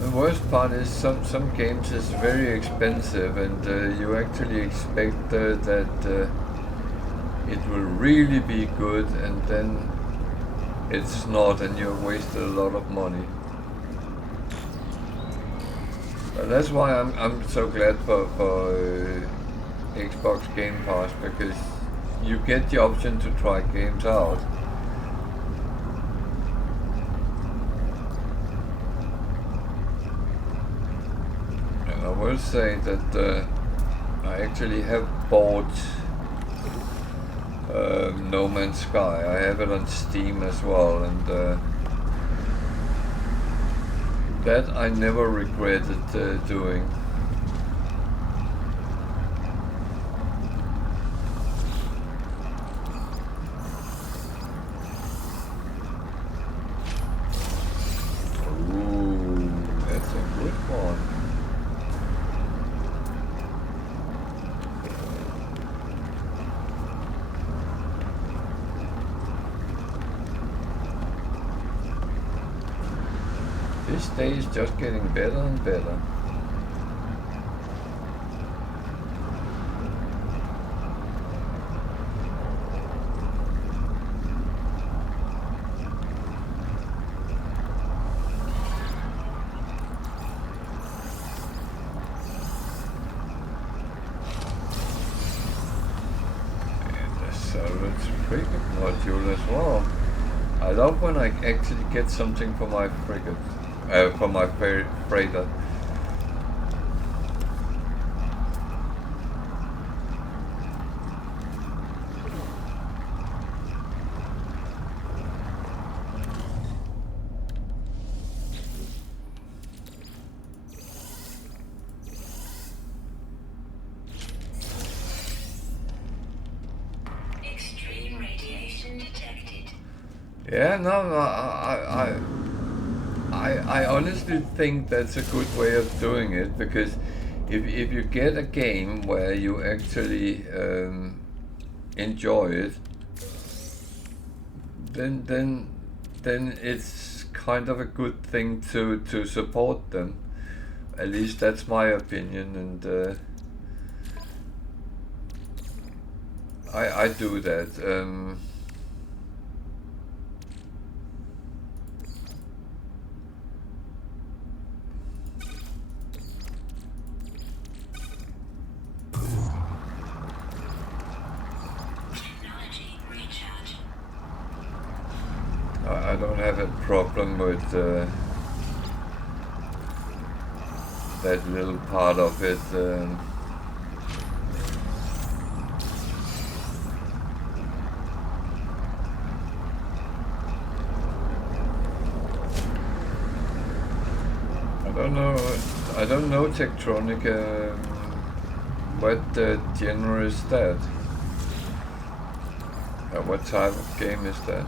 The worst part is some games is very expensive, and you actually expect that it will really be good, and then it's not, and you've wasted a lot of money. But that's why I'm so glad for Xbox Game Pass, because you get the option to try games out. I will say that I actually have bought No Man's Sky. I have it on Steam as well, and that I never regretted doing. Ooh, that's a good one. This day is just getting better and better. And the salvage frigate module as well. I love when I actually get something for my frigate. For my freighter. Extreme radiation detected. Yeah, no, I honestly think that's a good way of doing it, because if you get a game where you actually enjoy it, then it's kind of a good thing to support them. At least that's my opinion, and I do that. I don't have a problem with that little part of it. I don't know Tektronic. What genre is that? What type of game is that?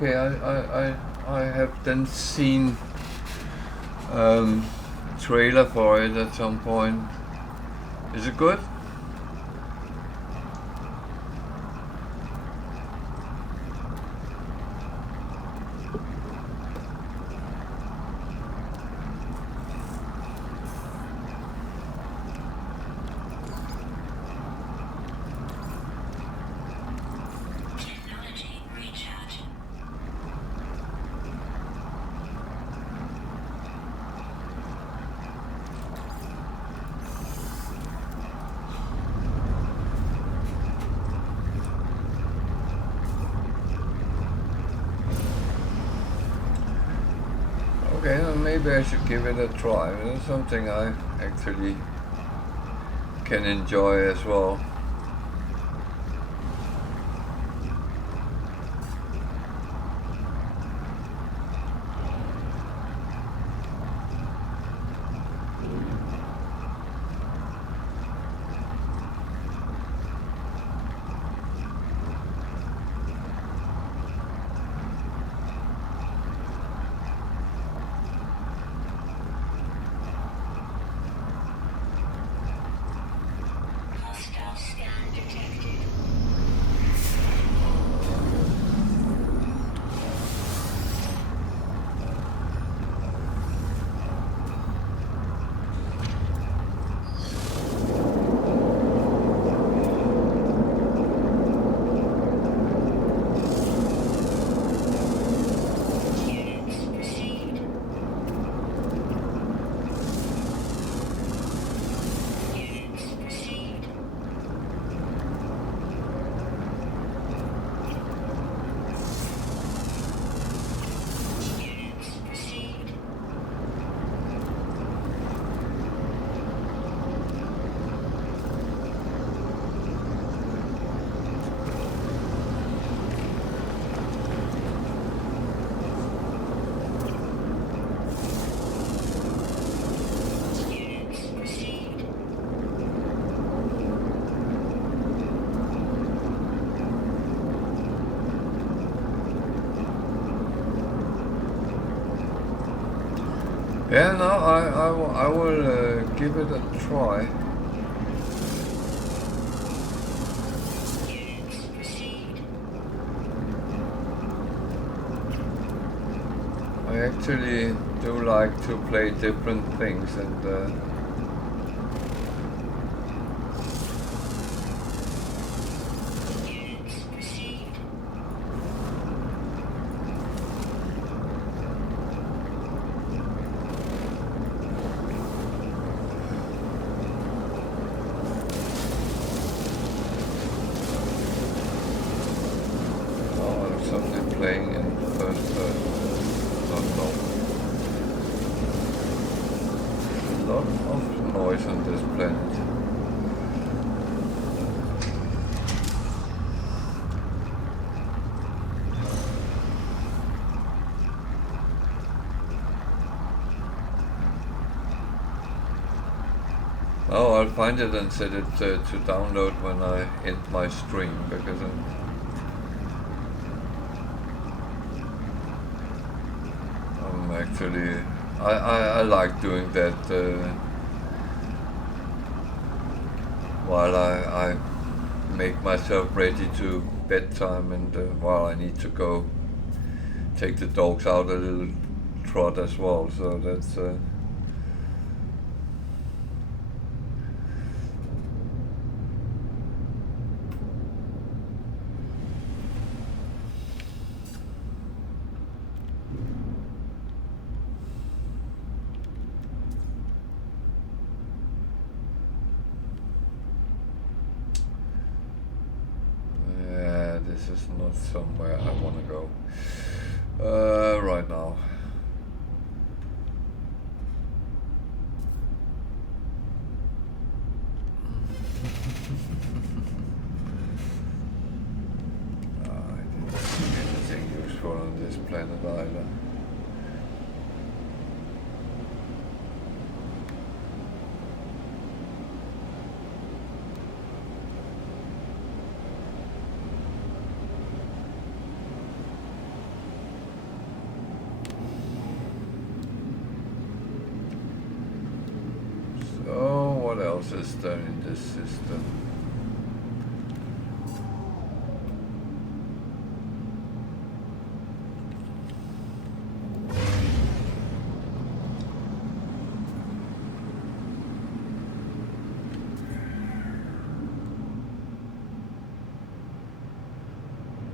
okay, I have then seen trailer for it at some point. Is it good? Technology recharge. Okay, well, maybe I should give it a try. It's something I actually can enjoy as well. Hostile scan detected. Units received. Units received. Units received. Units received. Yeah, no, I will give it a try. Units received. I actually do like to play different things, and Units received. oh, there's something playing in first person. Not no. A lot of noise on this planet. Oh, I'll find it and set it to download when I end my stream, because I'm actually I like doing that while I make myself ready to bedtime, and while I need to go take the dogs out a little trot as well. So that's yeah, this is not somewhere I want to go right now. I didn't see anything useful on this planet either. else is there in this system?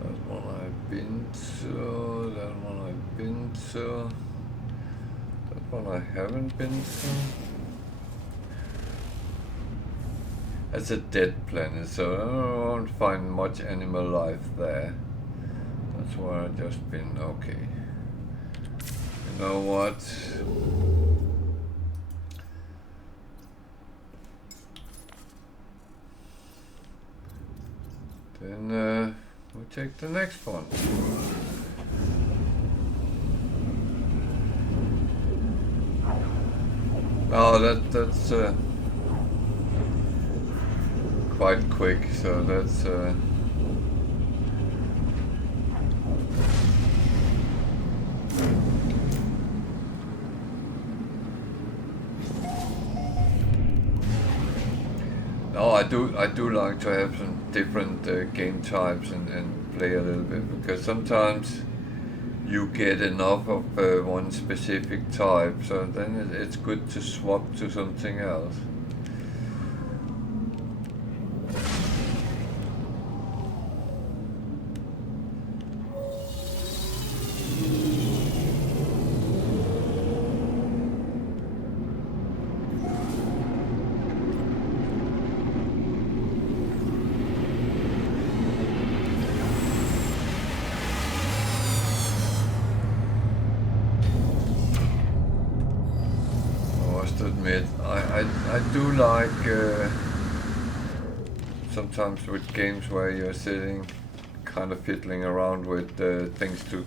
That one I've been to, that one I've been to, that one I haven't been to. It's a dead planet, so I won't find much animal life there. That's where I've just been. Okay. You know what? Then we'll take the next one. Oh, that's quite quick, so that's no, I do like to have some different game types and play a little bit, because sometimes you get enough of one specific type, so then it's good to swap to something else. I do like sometimes with games where you're sitting kind of fiddling around with things to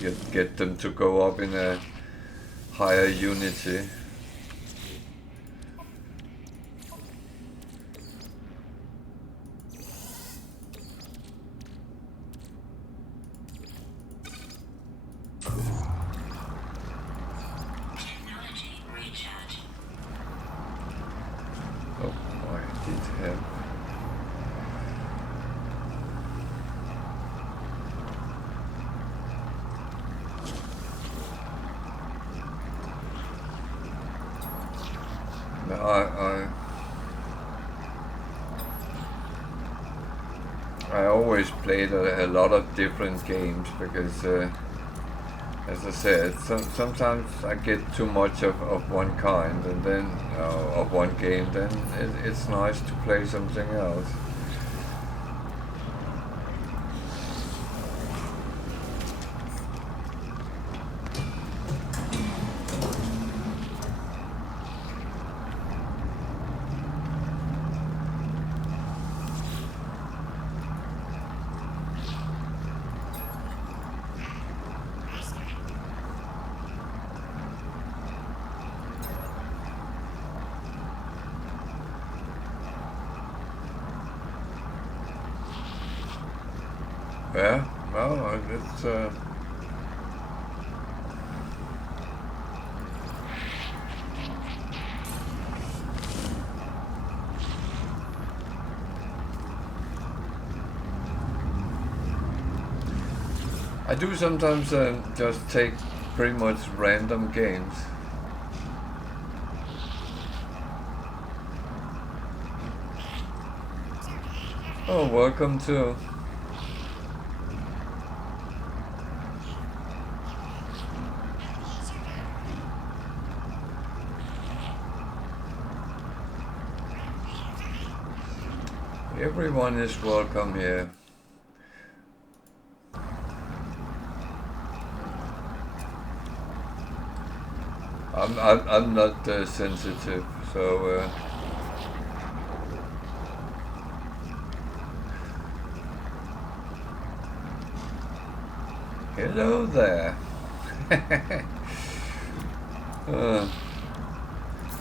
get them to go up in a higher unity. I always played a lot of different games because, as I said, sometimes I get too much of one kind, and then of one game. Then it's nice to play something else. Yeah, well, it's I do sometimes just take pretty much random games. Oh, welcome to. Everyone is welcome here. I'm not sensitive, so hello there.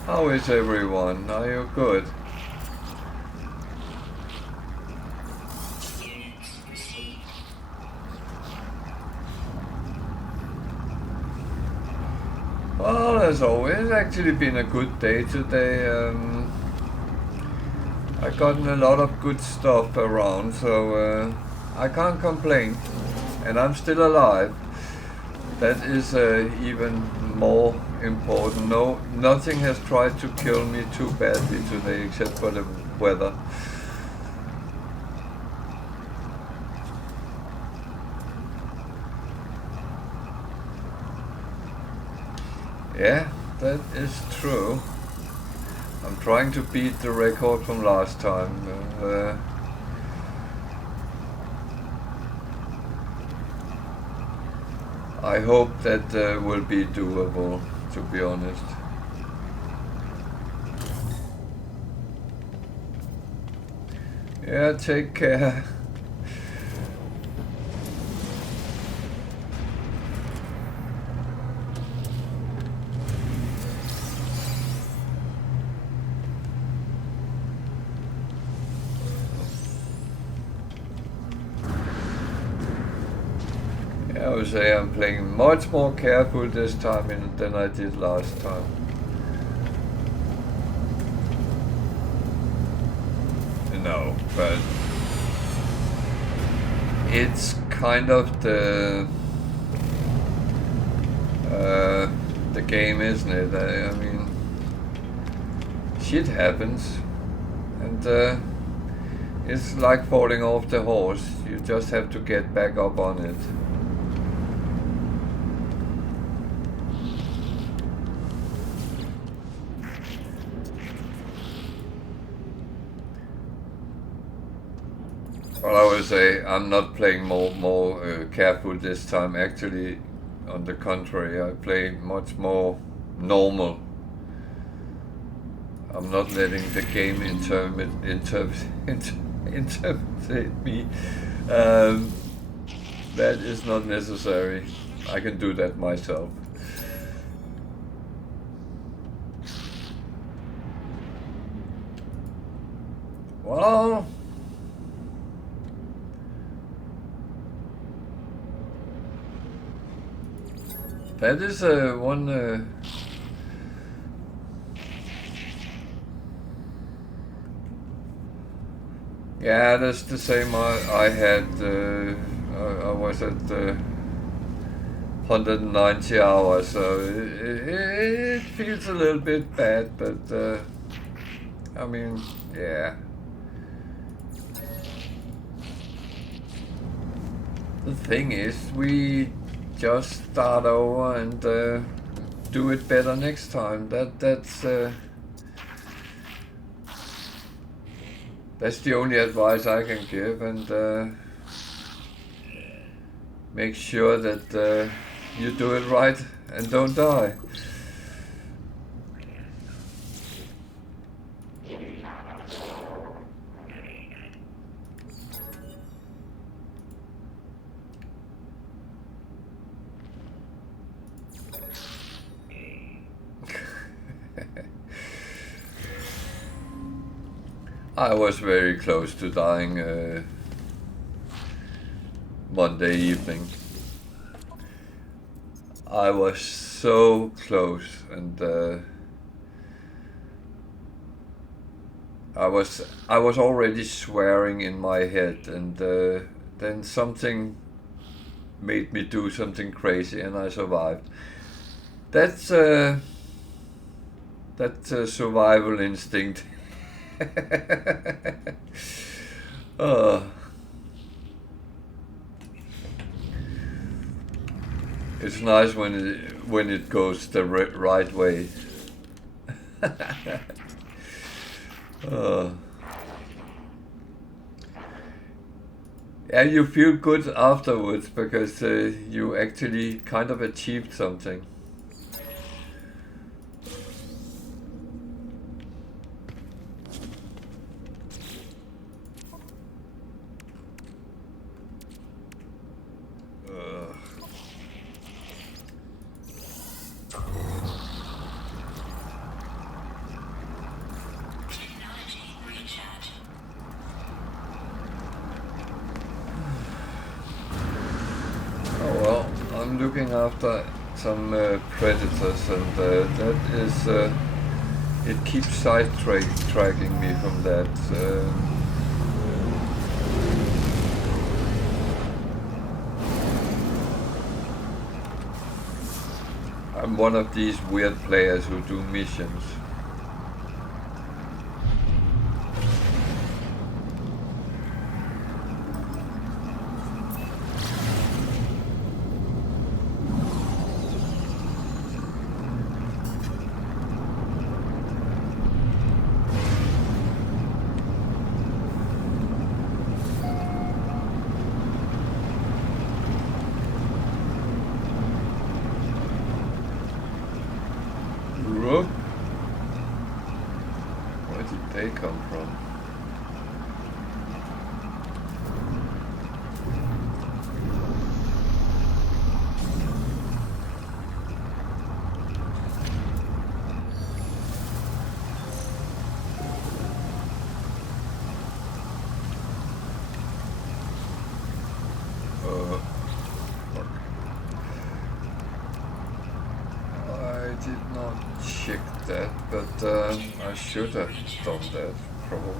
How is everyone? Are you good? Well, as always, it's actually been a good day today. I've gotten a lot of good stuff around, so I can't complain. And I'm still alive. That is even more important. No, nothing has tried to kill me too badly today, except for the weather. Yeah, that is true. I'm trying to beat the record from last time. I hope that will be doable, to be honest. Yeah, take care. I would say I'm playing much more careful this time than I did last time. No, but it's kind of the game, isn't it? I mean, shit happens, and it's like falling off the horse. You just have to get back up on it. Well, I would say I'm not playing more careful this time. Actually, on the contrary, I play much more normal. I'm not letting the game interpret me. That is not necessary. I can do that myself. Well, that is one. Yeah, that's the same I had. I was at 190 hours, so it feels a little bit bad, but I mean, yeah. The thing is, we just start over and do it better next time. That's the only advice I can give, and make sure that you do it right and don't die. I was very close to dying Monday evening. I was so close, and I was already swearing in my head, and then something made me do something crazy, and I survived. That's a survival instinct. It's nice when it goes the right way. And you feel good afterwards because you actually kind of achieved something. After some predators, and that is it keeps tracking me from that. I'm one of these weird players who do missions. Where did they come from? Fuck. I did not check that, but I should have done that, probably.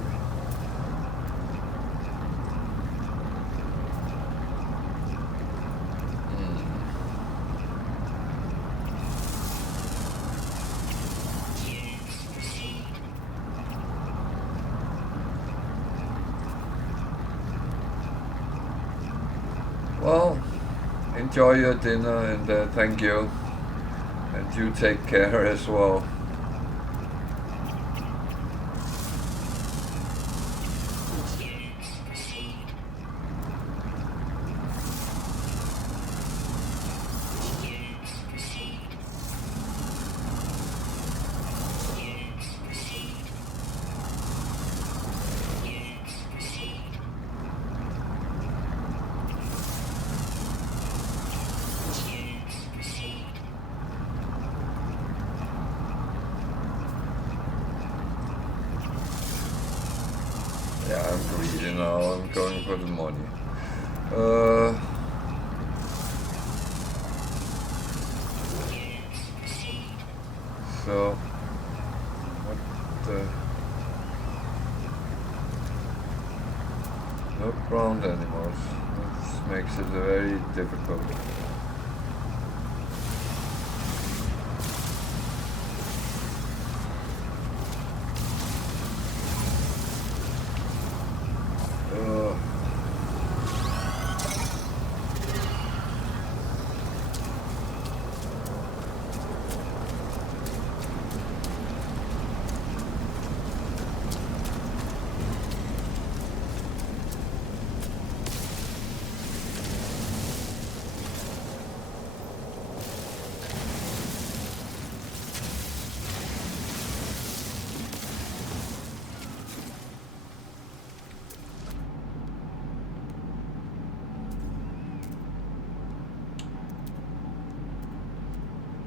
Well, enjoy your dinner and thank you. And you take care as well. Yeah, I'm greedy now. I'm going for the money. So, what the? No ground animals. This makes it very difficult.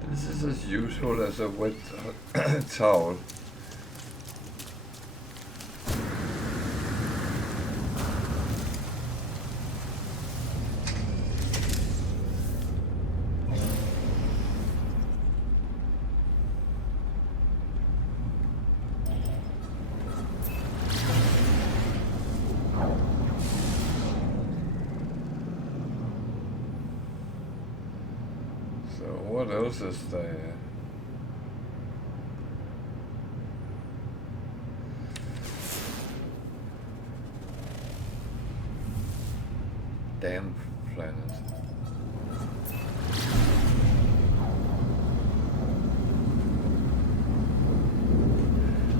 This is as useful as a wet towel. What else is there? Damn planet.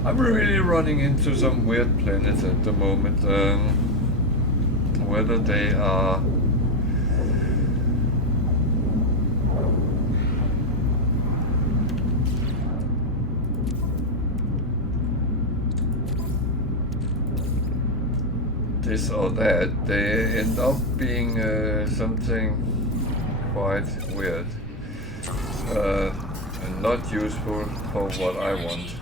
I'm really running into some weird planets at the moment. Whether they are this or that, they end up being something quite weird and not useful for what I want.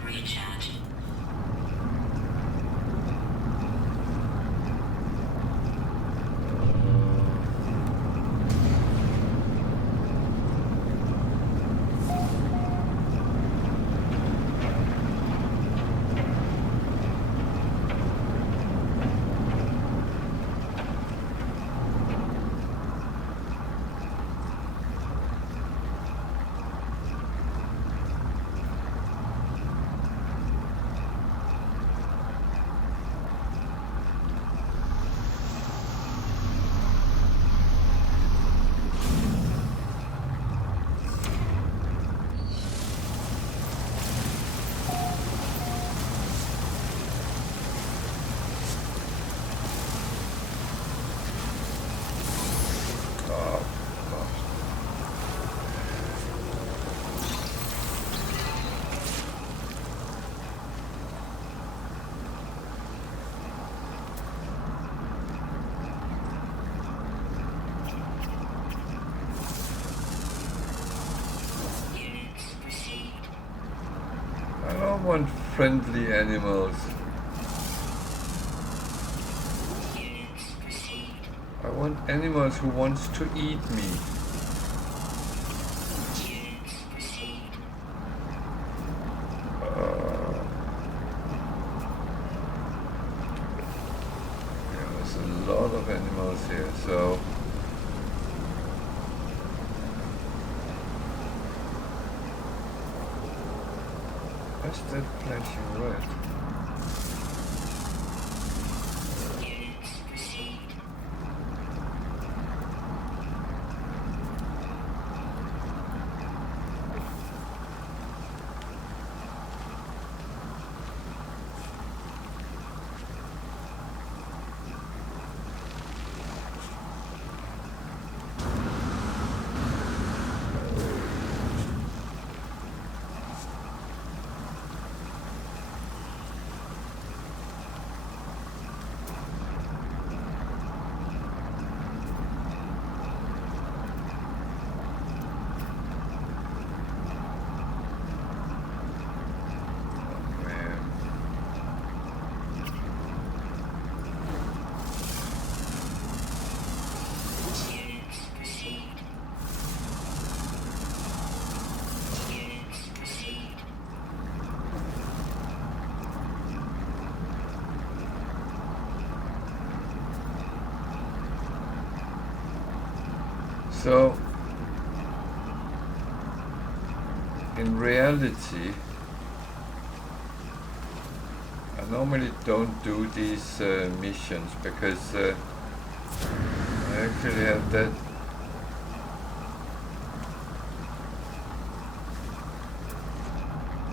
want friendly animals. Units proceed. I want animals who wants to eat me. Units proceed. Yeah, there's a lot of animals here, so what's that flashing red? Units proceed. Man. Units proceed. Units proceed. So, in reality, I normally don't do these missions because I actually have that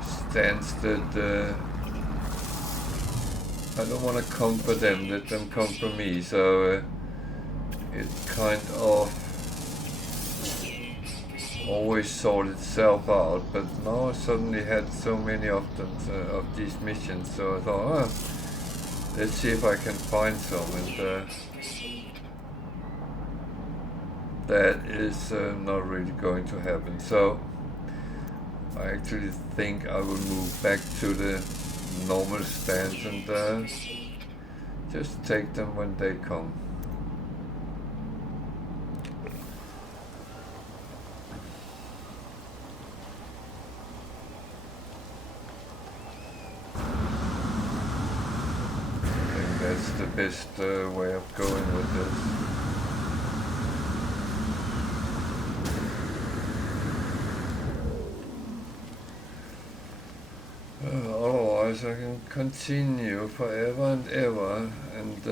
stance that I don't want to conquer them, let them conquer me, so it kind of Units proceed. always sold itself out, but now I suddenly had so many of them, of these missions, so I thought, let's see if I can find some, and Proceed. that is not really going to happen. So I actually think I will move back to the normal stance and Proceed. just take them when they come. I think that's the best way of going with this. Otherwise I can continue forever and ever, and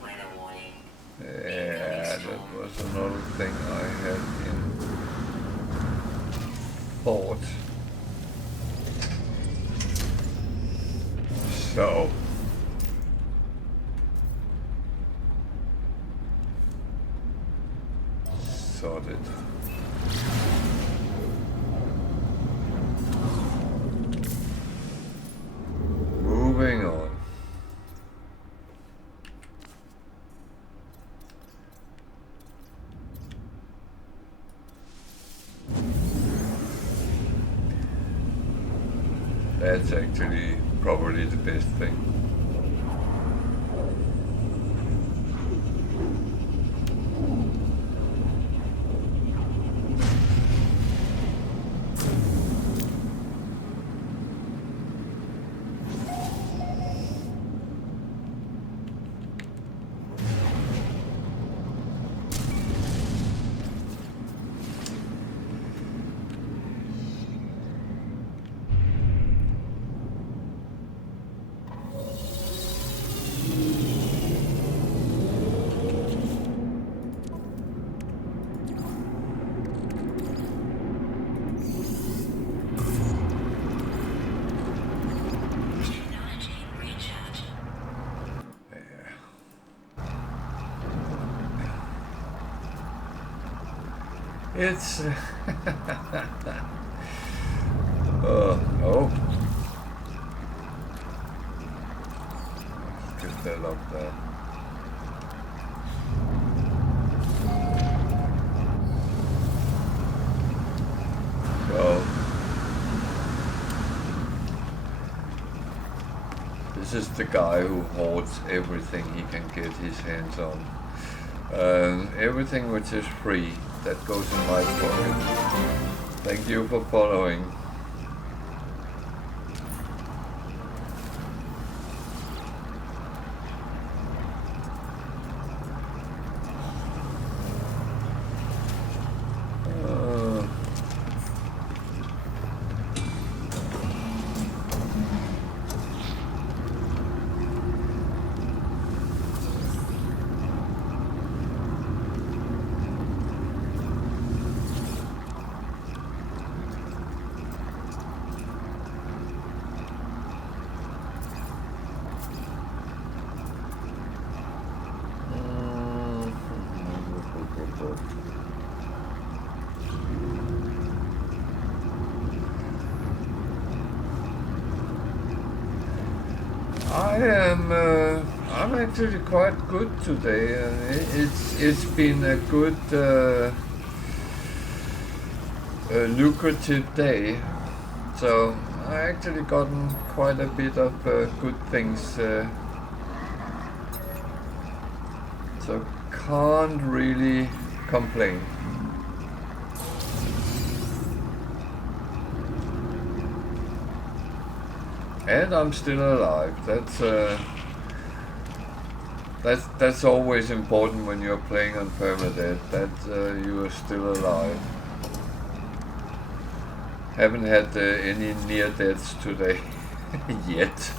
Weather warning. yeah, that was another thing I had in thought. So sorted. Moving on. That's actually probably the best thing. Technology recharge. It's oh, get that up there. This is the guy who hoards everything he can get his hands on. Everything which is free, that goes in my pocket. Thank you for following. I'm actually quite good today, and it's been a good lucrative day. So I actually gotten quite a bit of good things. So can't really complain. And I'm still alive. That's always important when you're playing on Permadeath, that you are still alive. Haven't had any near deaths today yet.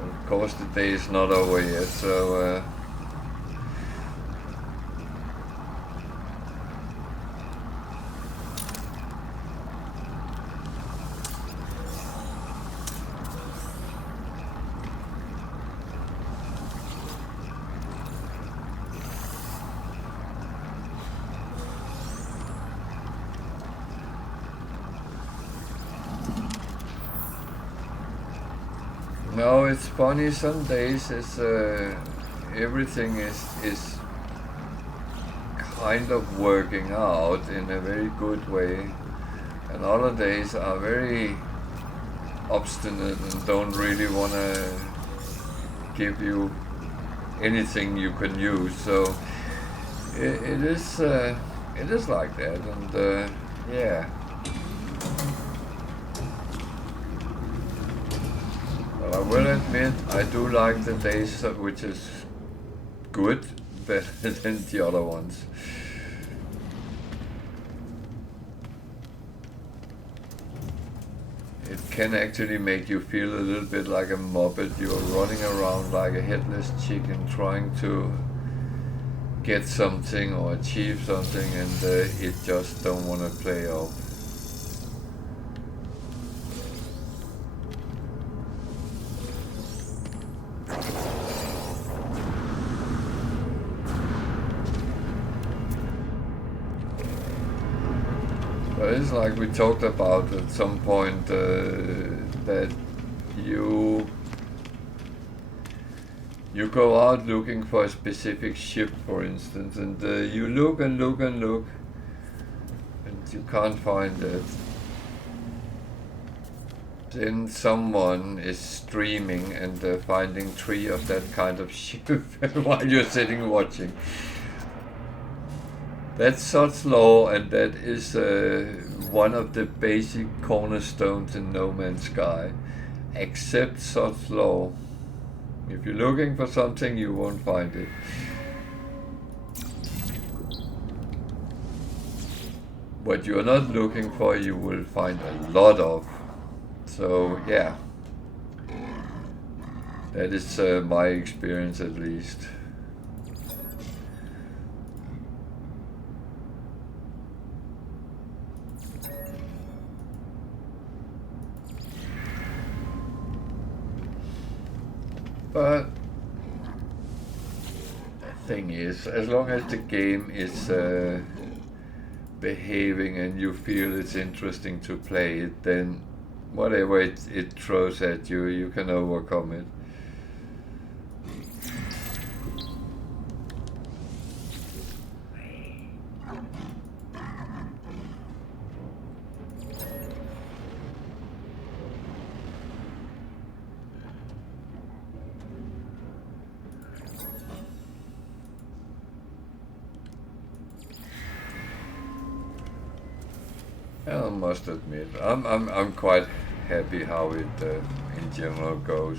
Of course, the day is not over yet, so. No, it's funny. Some days everything is kind of working out in a very good way, and other days are very obstinate and don't really want to give you anything you can use. So it is like that, and yeah. I will admit, I do like the days which is good, better than the other ones. It can actually make you feel a little bit like a muppet. You're running around like a headless chicken trying to get something or achieve something, and it just don't want to play off. It's like we talked about at some point, that you go out looking for a specific ship, for instance, and you look and look and look, and you can't find it. Then someone is streaming and finding 3 of that kind of ship while you're sitting watching. That's such law, and that is one of the basic cornerstones in No Man's Sky. Accept such law. If you're looking for something, you won't find it. What you're not looking for, you will find a lot of. So yeah, that is my experience at least. But the thing is, as long as the game is behaving and you feel it's interesting to play it, then whatever it throws at you, you can overcome it. I must admit, I'm quite happy how it in general goes.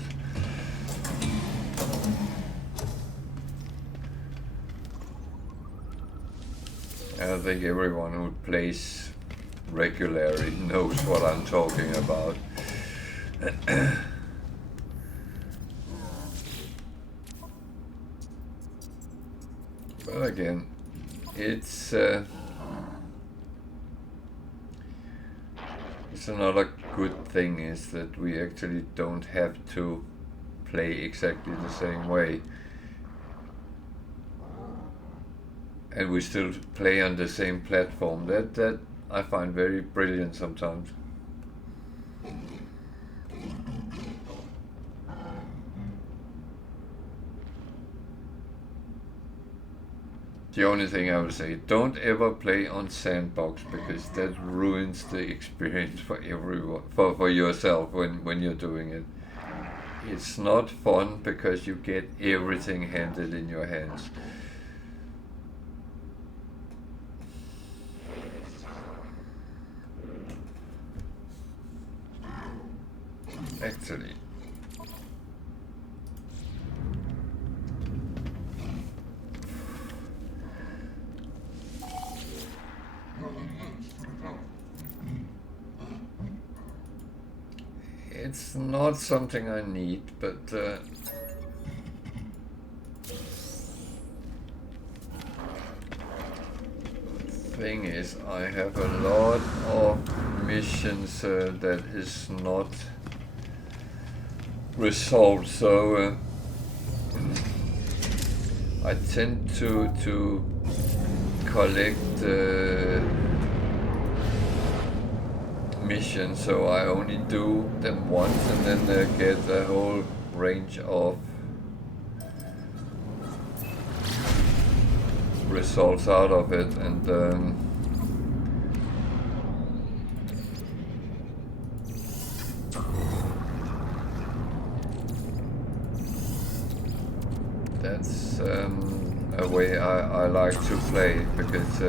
And I think everyone who plays regularly knows what I'm talking about. But again, it's another good thing is that we actually don't have to play exactly the same way. And we still play on the same platform. That I find very brilliant sometimes. The only thing I would say, don't ever play on sandbox, because that ruins the experience for everyone, for yourself when you're doing it. It's not fun because you get everything handed in your hands. Actually, it's not something I need, but thing is, I have a lot of missions that is not resolved, so I tend to collect missions, so I only do them once and then get a whole range of results out of it, and that's a way I like to play, because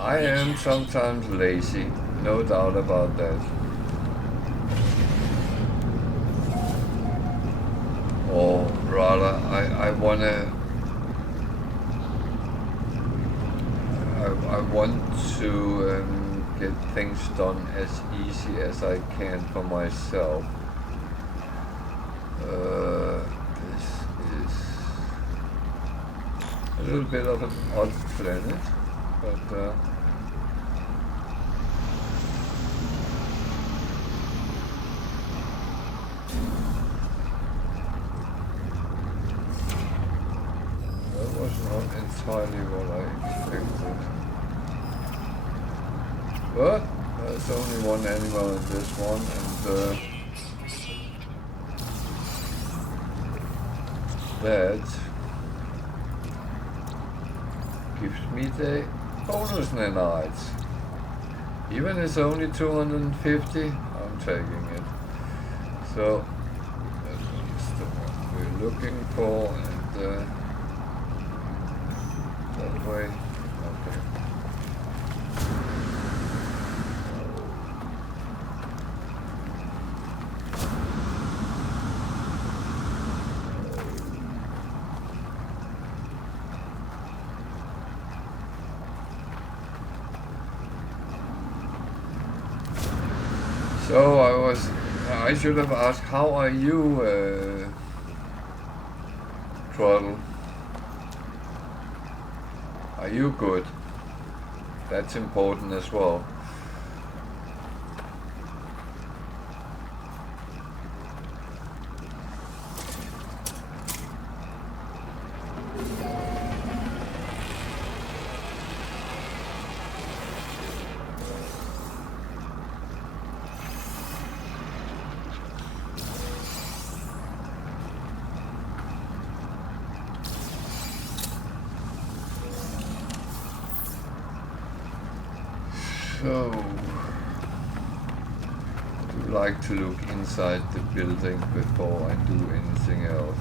I am sometimes lazy, no doubt about that. Or rather, I want to get things done as easy as I can for myself. This is a little bit of an odd planet, but that was not entirely what I expected. But there's only one animal in this one, and that gives me the bonus nanites. Even it's only 250, I'm taking it. So that's the one we're looking for, and that way, okay. So I should have asked, how are you, Throttle? Are you good? That's important as well. So, I do like to look inside the building before I do anything else.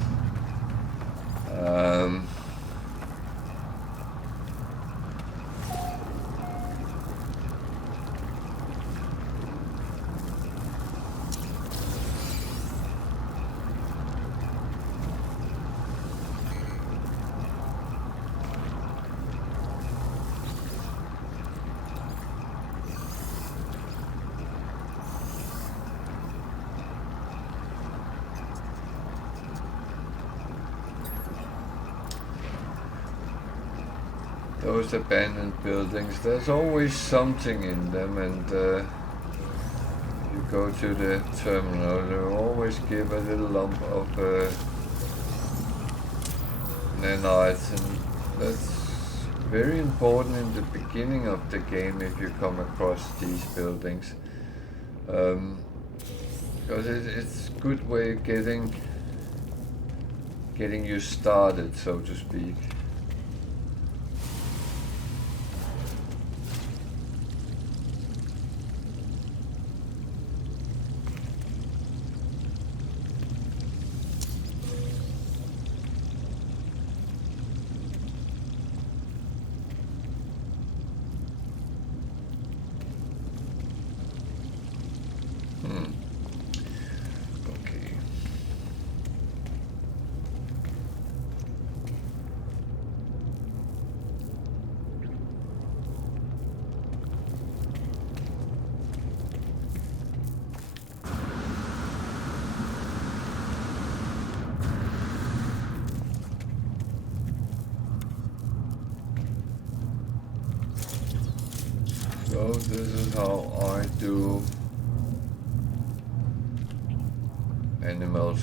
those abandoned buildings, there's always something in them, and you go to the terminal, they always give a little lump of nanites, and that's very important in the beginning of the game if you come across these buildings. Because it's a good way of getting you started, so to speak. So this is how I do animals.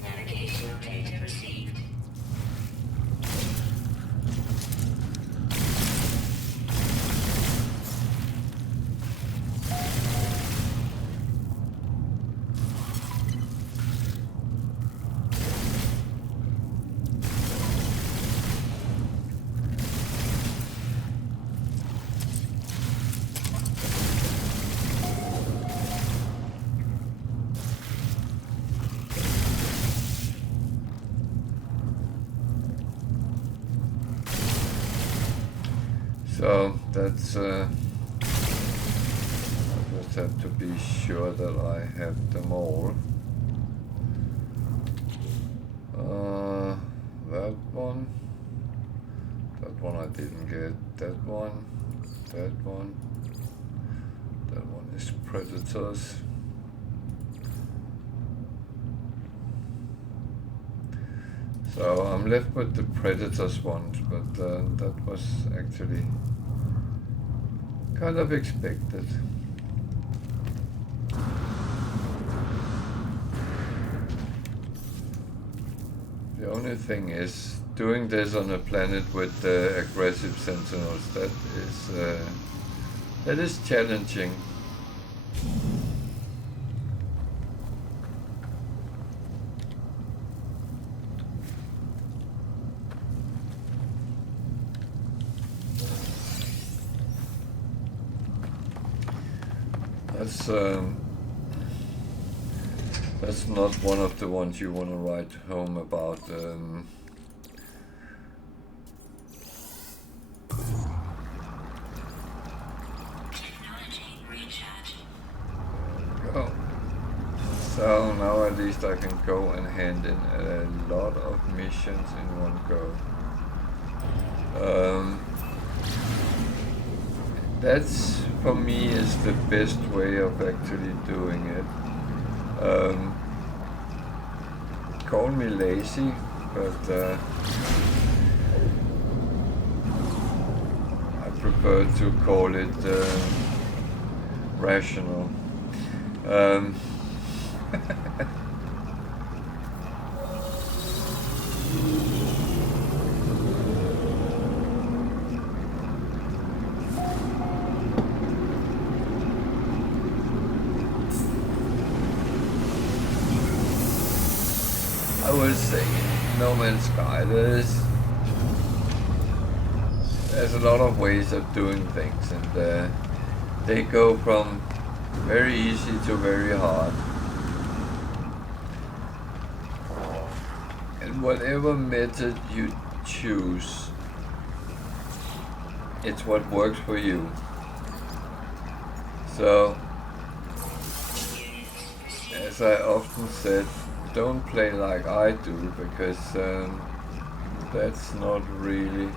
Navigational data received. So that's I just have to be sure that I have them all. That one I didn't get. That one is predators. So I'm left with the predators ones, but that was actually kind of expected. The only thing is, doing this on a planet with aggressive sentinels, that is challenging. That's not one of the ones you want to write home about. Technology recharging. Go. So now at least I can go and hand in a lot of missions in one go. That's, for me, is the best way of actually doing it. Call me lazy, but I prefer to call it rational. I would say No Man's Sky, there's a lot of ways of doing things, and they go from very easy to very hard. And whatever method you choose, it's what works for you. So, as I often said, don't play like I do, because that's not really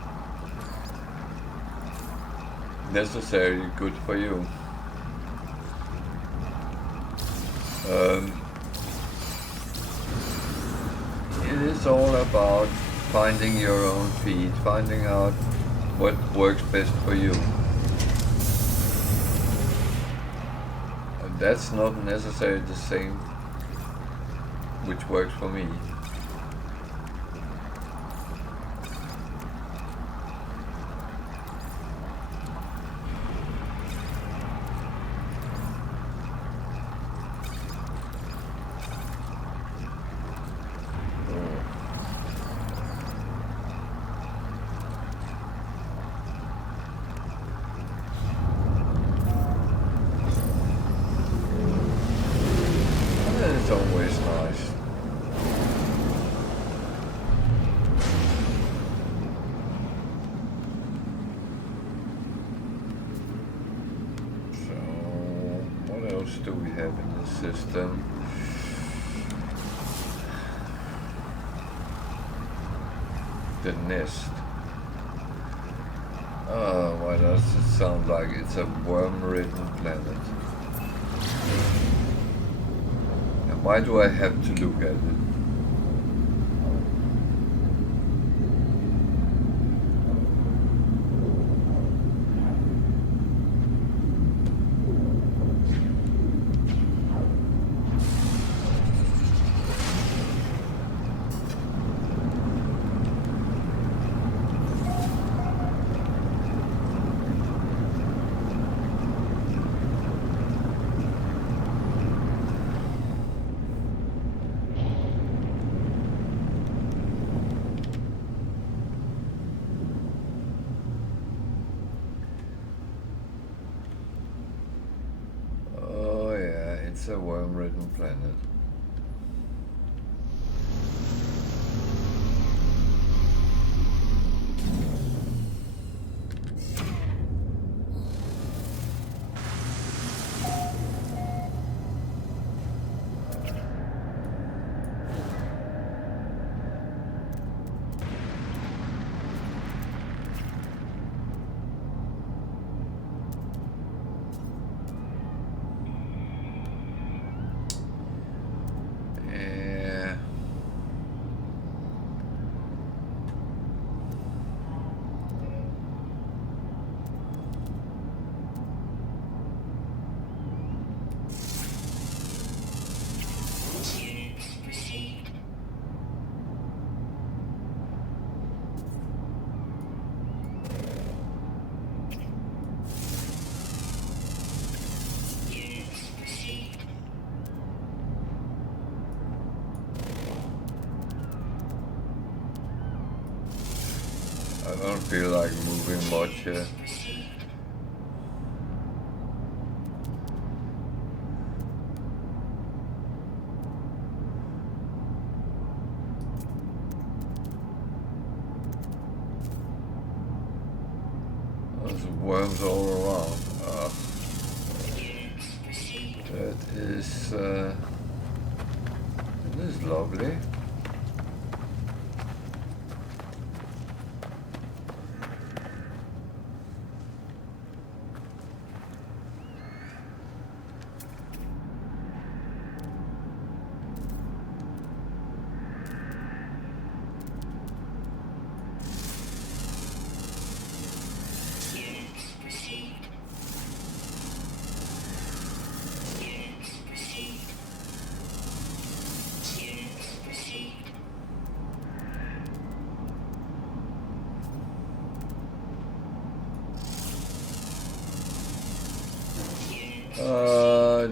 necessarily good for you. It is all about finding your own feet, finding out what works best for you. And that's not necessarily the same which works for me. Do we have in the system? The nest. Oh, why does it sound like it's a worm-ridden planet? And why do I have to look at it? It's a worm-ridden planet. I don't feel like moving much here. There's worms all around. That is lovely.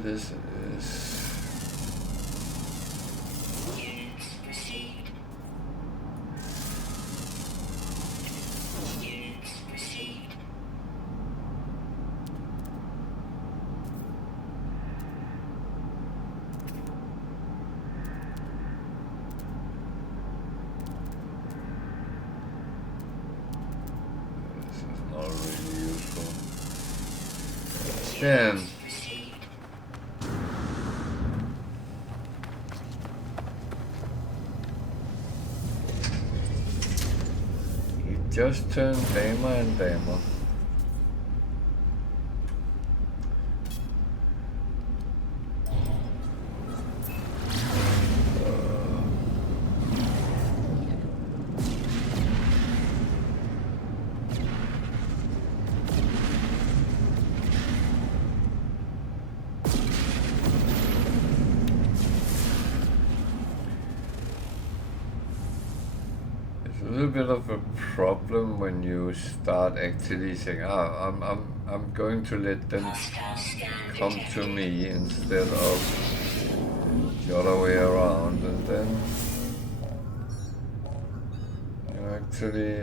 This is... This is not really useful. Damn. Just turn tamer and tamer. bit of a problem when you start actually saying, "Ah, I'm going to let them come to me instead of the other way around," and then you actually.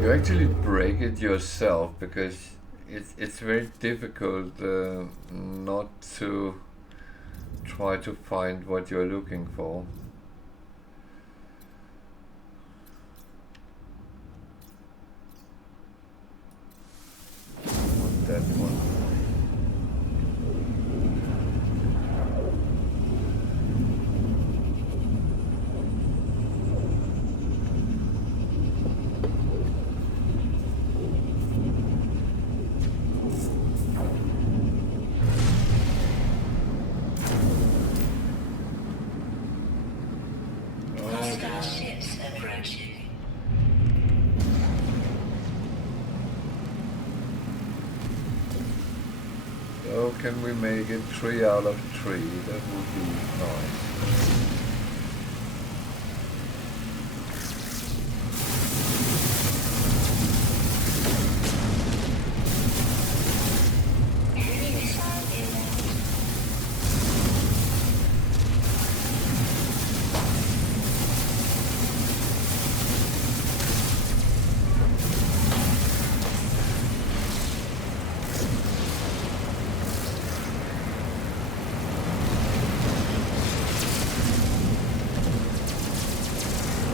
You actually break it yourself because it's very difficult not to try to find what you're looking for. That one. So can we make it 3 out of 3? That would be nice.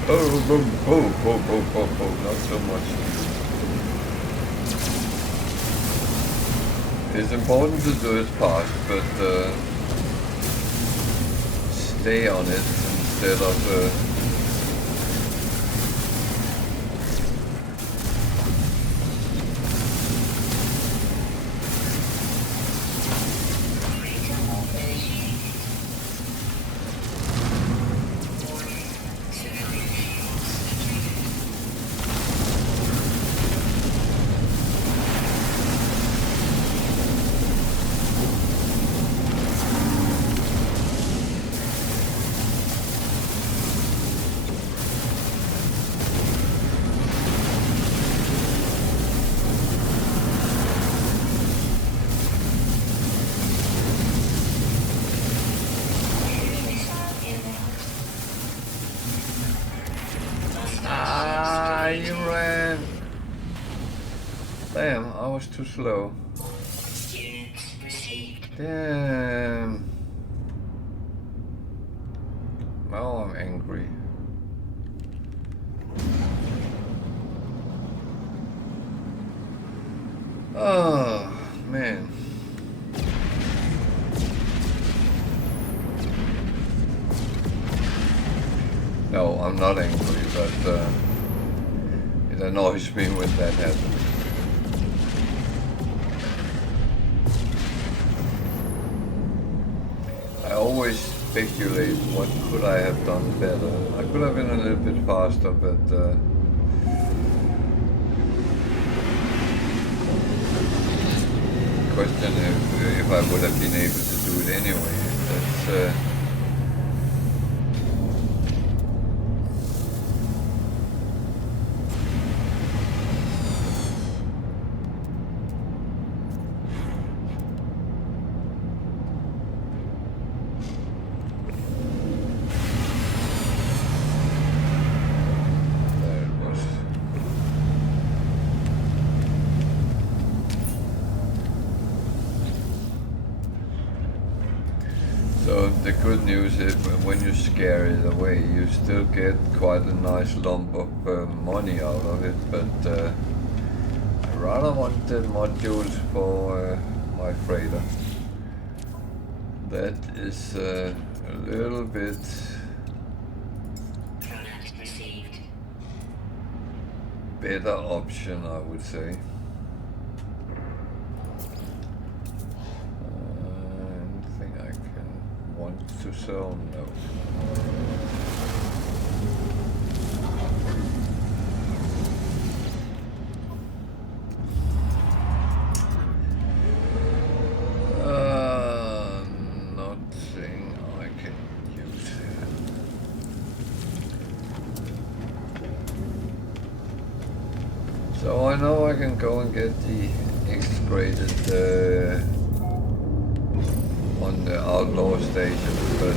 Oh, not so much. It's important to do it fast, but stay on it instead of too slow. Damn. Now I'm angry. Oh, man. No, I'm not angry, but it annoys me when that happens. I always speculate what could I have done better. I could have been a little bit faster, but question if I would have been able to do it anyway. That's the good news is when you scare it away, you still get quite a nice lump of money out of it, but I rather want the modules for my freighter. That is a little bit better option, I would say. To sell, no. So I know I can go and get the X-graded on the outlaw station, but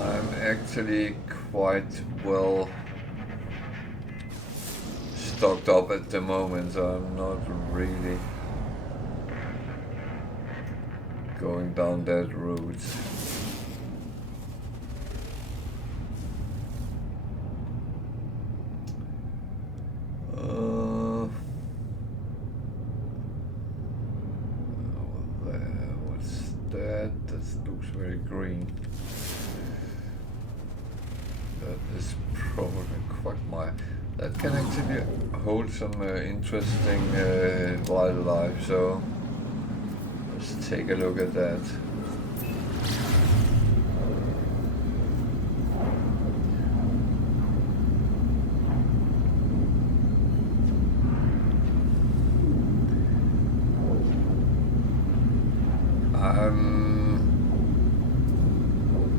I'm actually quite well stocked up at the moment, so I'm not really going down that route. What's that? That looks very green. That is probably quagmire. That can actually hold some interesting wildlife, so let's take a look at that.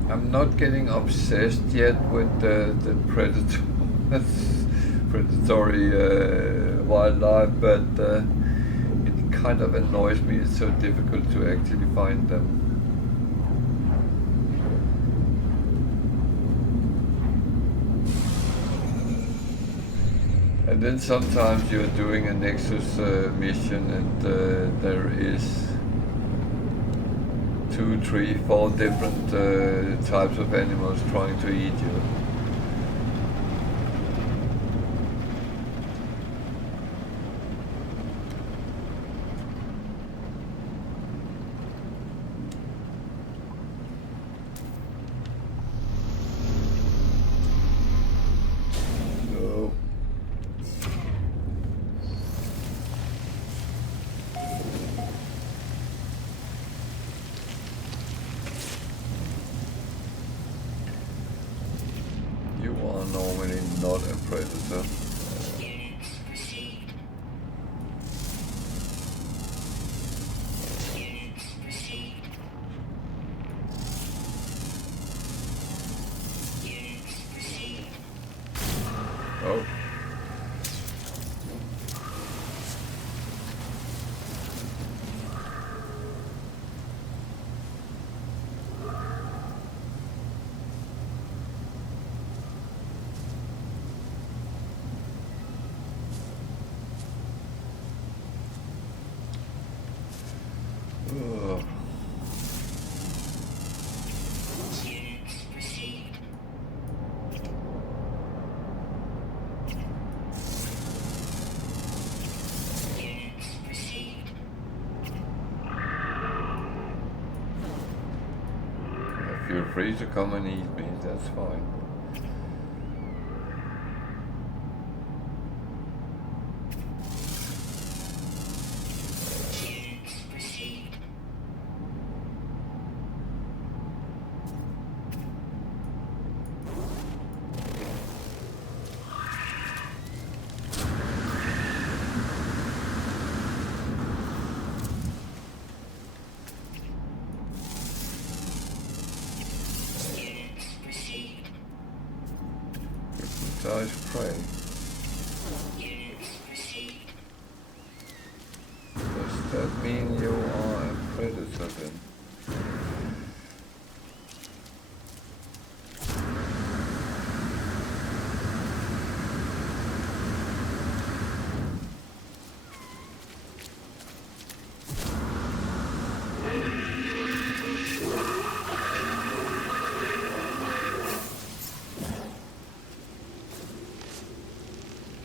I'm not getting obsessed yet with the predatory wildlife, but it kind of annoys me. It's so difficult to actually find them. And then sometimes you're doing a Nexus mission and there is 2, 3, 4 different types of animals trying to eat you. Normally not a predator. Units received. Units received. Units received. Oh. Feel free to come and eat me, that's fine. Hypnotized prey. Does that mean you are a predator then?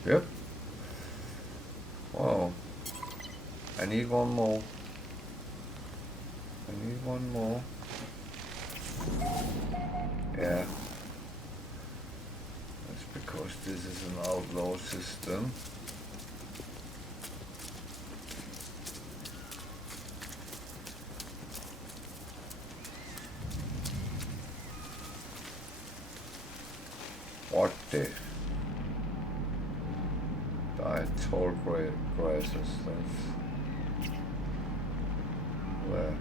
Yep. Wow. I need one more. I need one more. Yeah. That's because this is an outlaw system. What the? Tall grasses, that's where.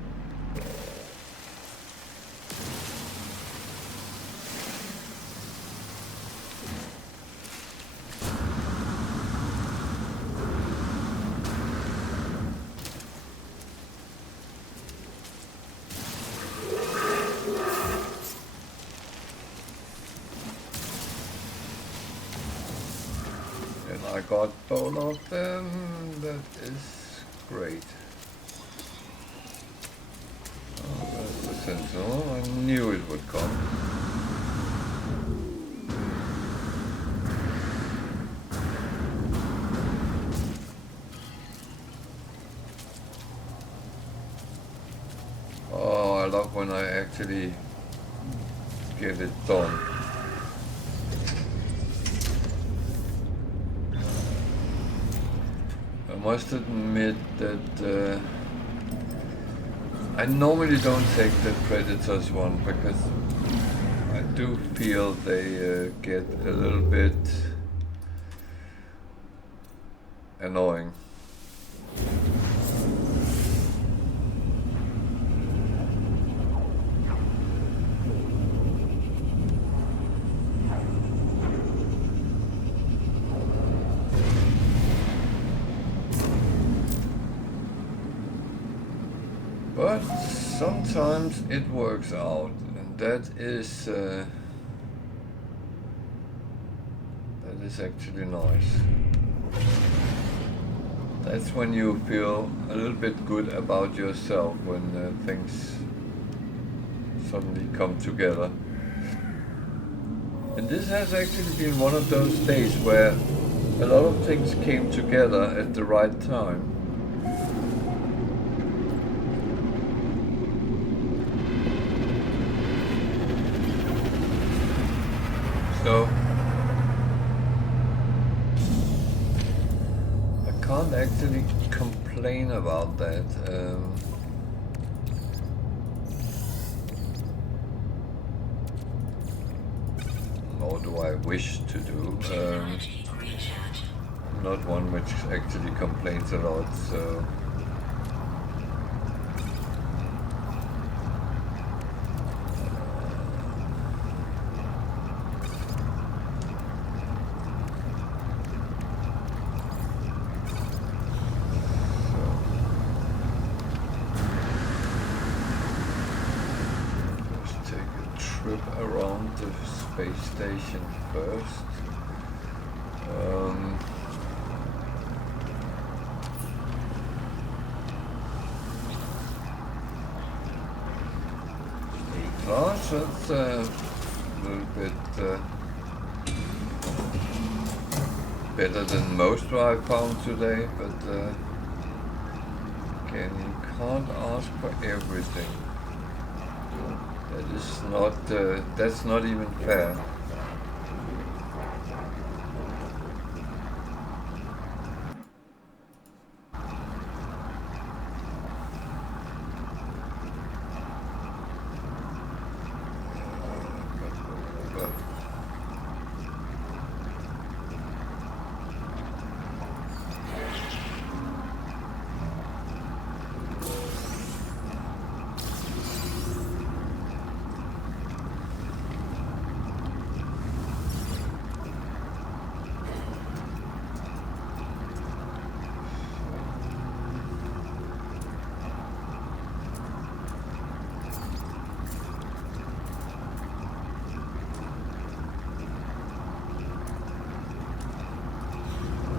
I got both of them. That is great. Oh, that's the sensor. I knew it would come. Oh, I love when I actually get it done. I must admit that I normally don't take the Predators one because I do feel they get a little bit annoying. But sometimes it works out, and that is actually nice. That's when you feel a little bit good about yourself, when things suddenly come together. And this has actually been one of those days where a lot of things came together at the right time. So I can't actually complain about that. Nor do I wish to do. Not one which actually complains a lot, so. Around the space station first. A-class, that's a little bit better than most I found today, but again, you can't ask for everything. That is not, that's not even fair.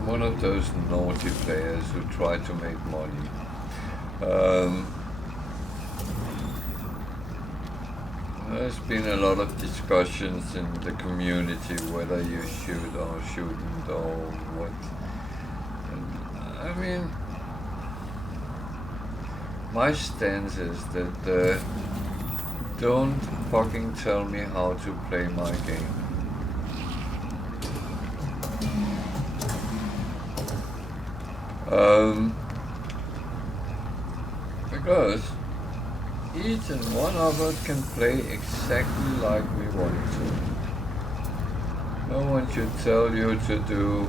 One of those naughty players who try to make money. There's been a lot of discussions in the community whether you should or shouldn't or what. And, I mean, my stance is that don't fucking tell me how to play my game. Because each and one of us can play exactly like we want to. No one should tell you to do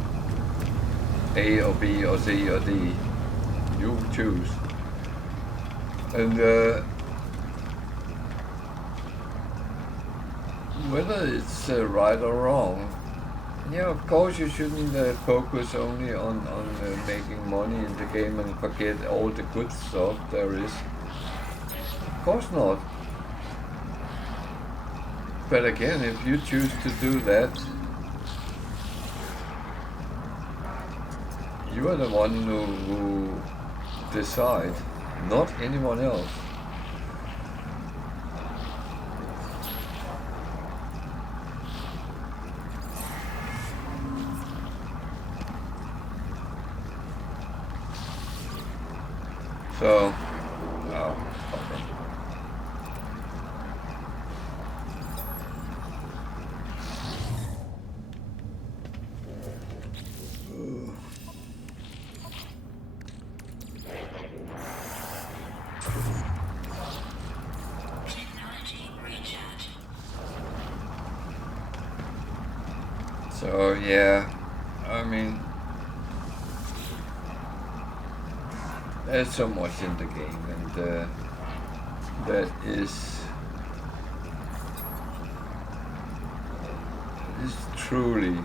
A or B or C or D. You choose. And whether it's right or wrong, yeah, of course you shouldn't focus only on making money in the game and forget all the good stuff there is. Of course not. But again, if you choose to do that, You are the one who decide, not anyone else. So, oh, okay. Technology recharge. So yeah, I mean, there's so much in the game, and that is truly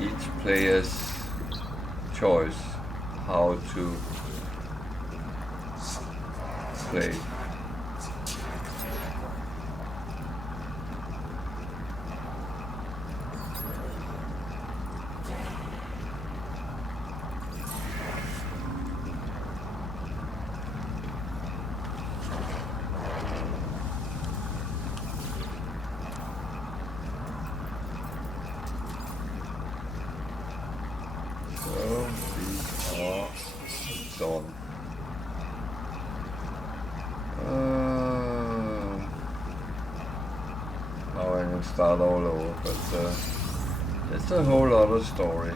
each player's choice how to play. So these are done. Now I can start all over, but it's a whole other story.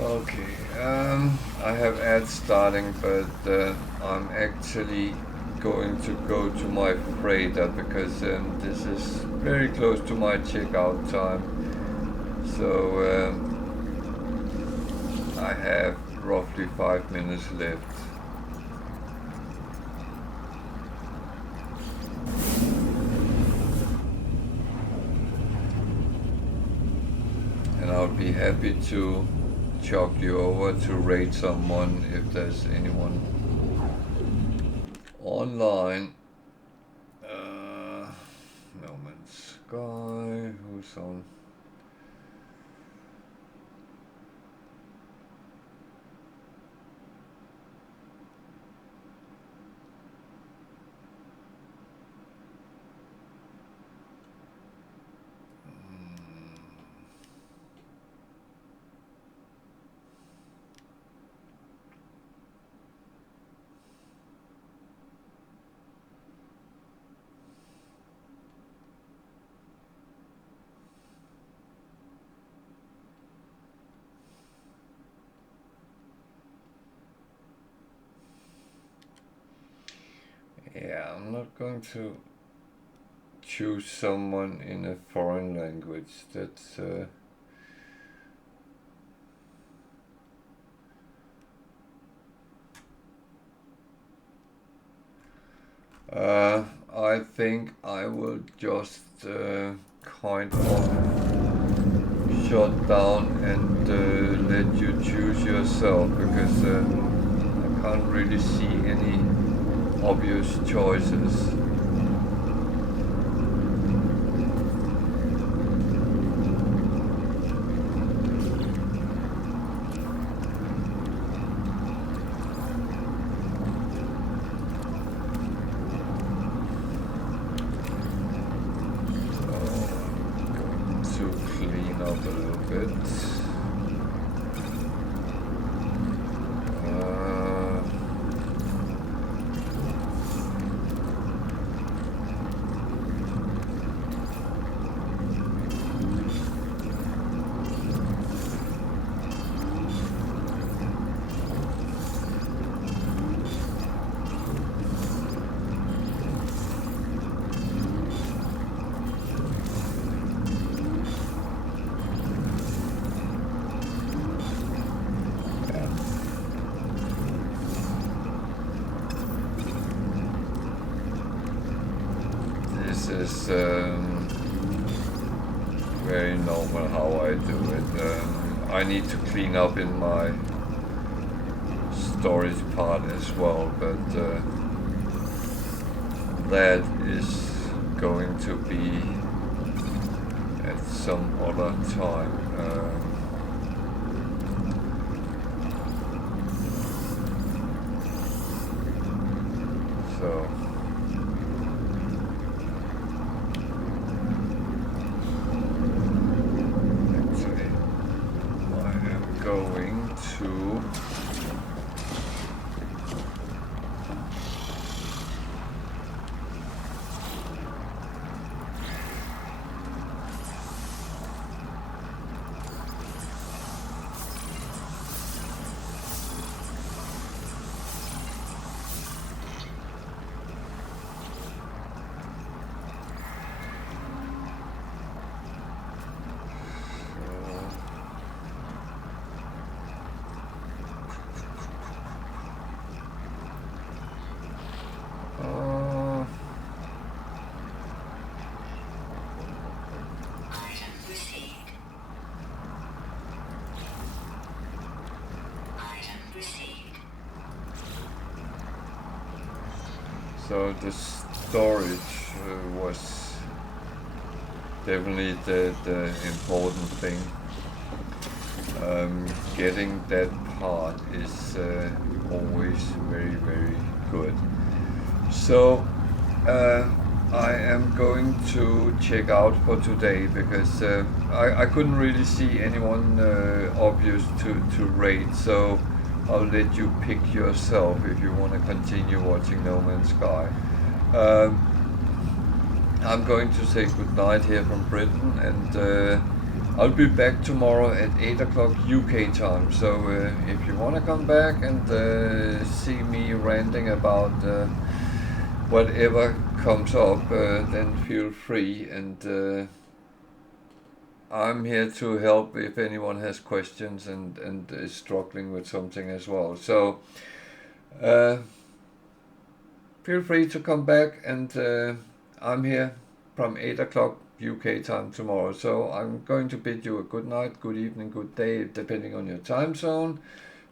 Okay, I have ads starting, but I'm actually going to go to my freighter because this is very close to my checkout time. So I have roughly 5 minutes left. And I'll be happy to chuck you over to raid someone if there's anyone online. No Man's Sky, who's on? Yeah, I'm not going to choose someone in a foreign language. That's I think I will just kind of shut down and let you choose yourself because I can't really see any obvious choices. is very normal how I do it. I need to clean up in my storage part as well, but that is going to be at some other time. So actually I am going to Item received. Item received. so the storage was definitely the important thing. Getting that part is always very, very good. So I am going to check out for today because I couldn't really see anyone obvious to rate, so I'll let you pick yourself if you want to continue watching No Man's Sky. I'm going to say goodnight here from Britain, and I'll be back tomorrow at 8 o'clock UK time. So if you want to come back and see me ranting about whatever comes up, then feel free, and I'm here to help if anyone has questions and is struggling with something as well. So feel free to come back, and I'm here from 8 o'clock UK time tomorrow. So I'm going to bid you a good night, good evening, good day, depending on your time zone.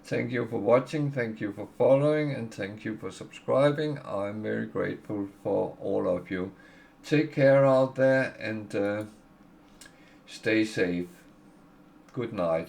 Thank you for watching, thank you for following, and thank you for subscribing. I'm very grateful for all of you. Take care out there, and stay safe. Good night.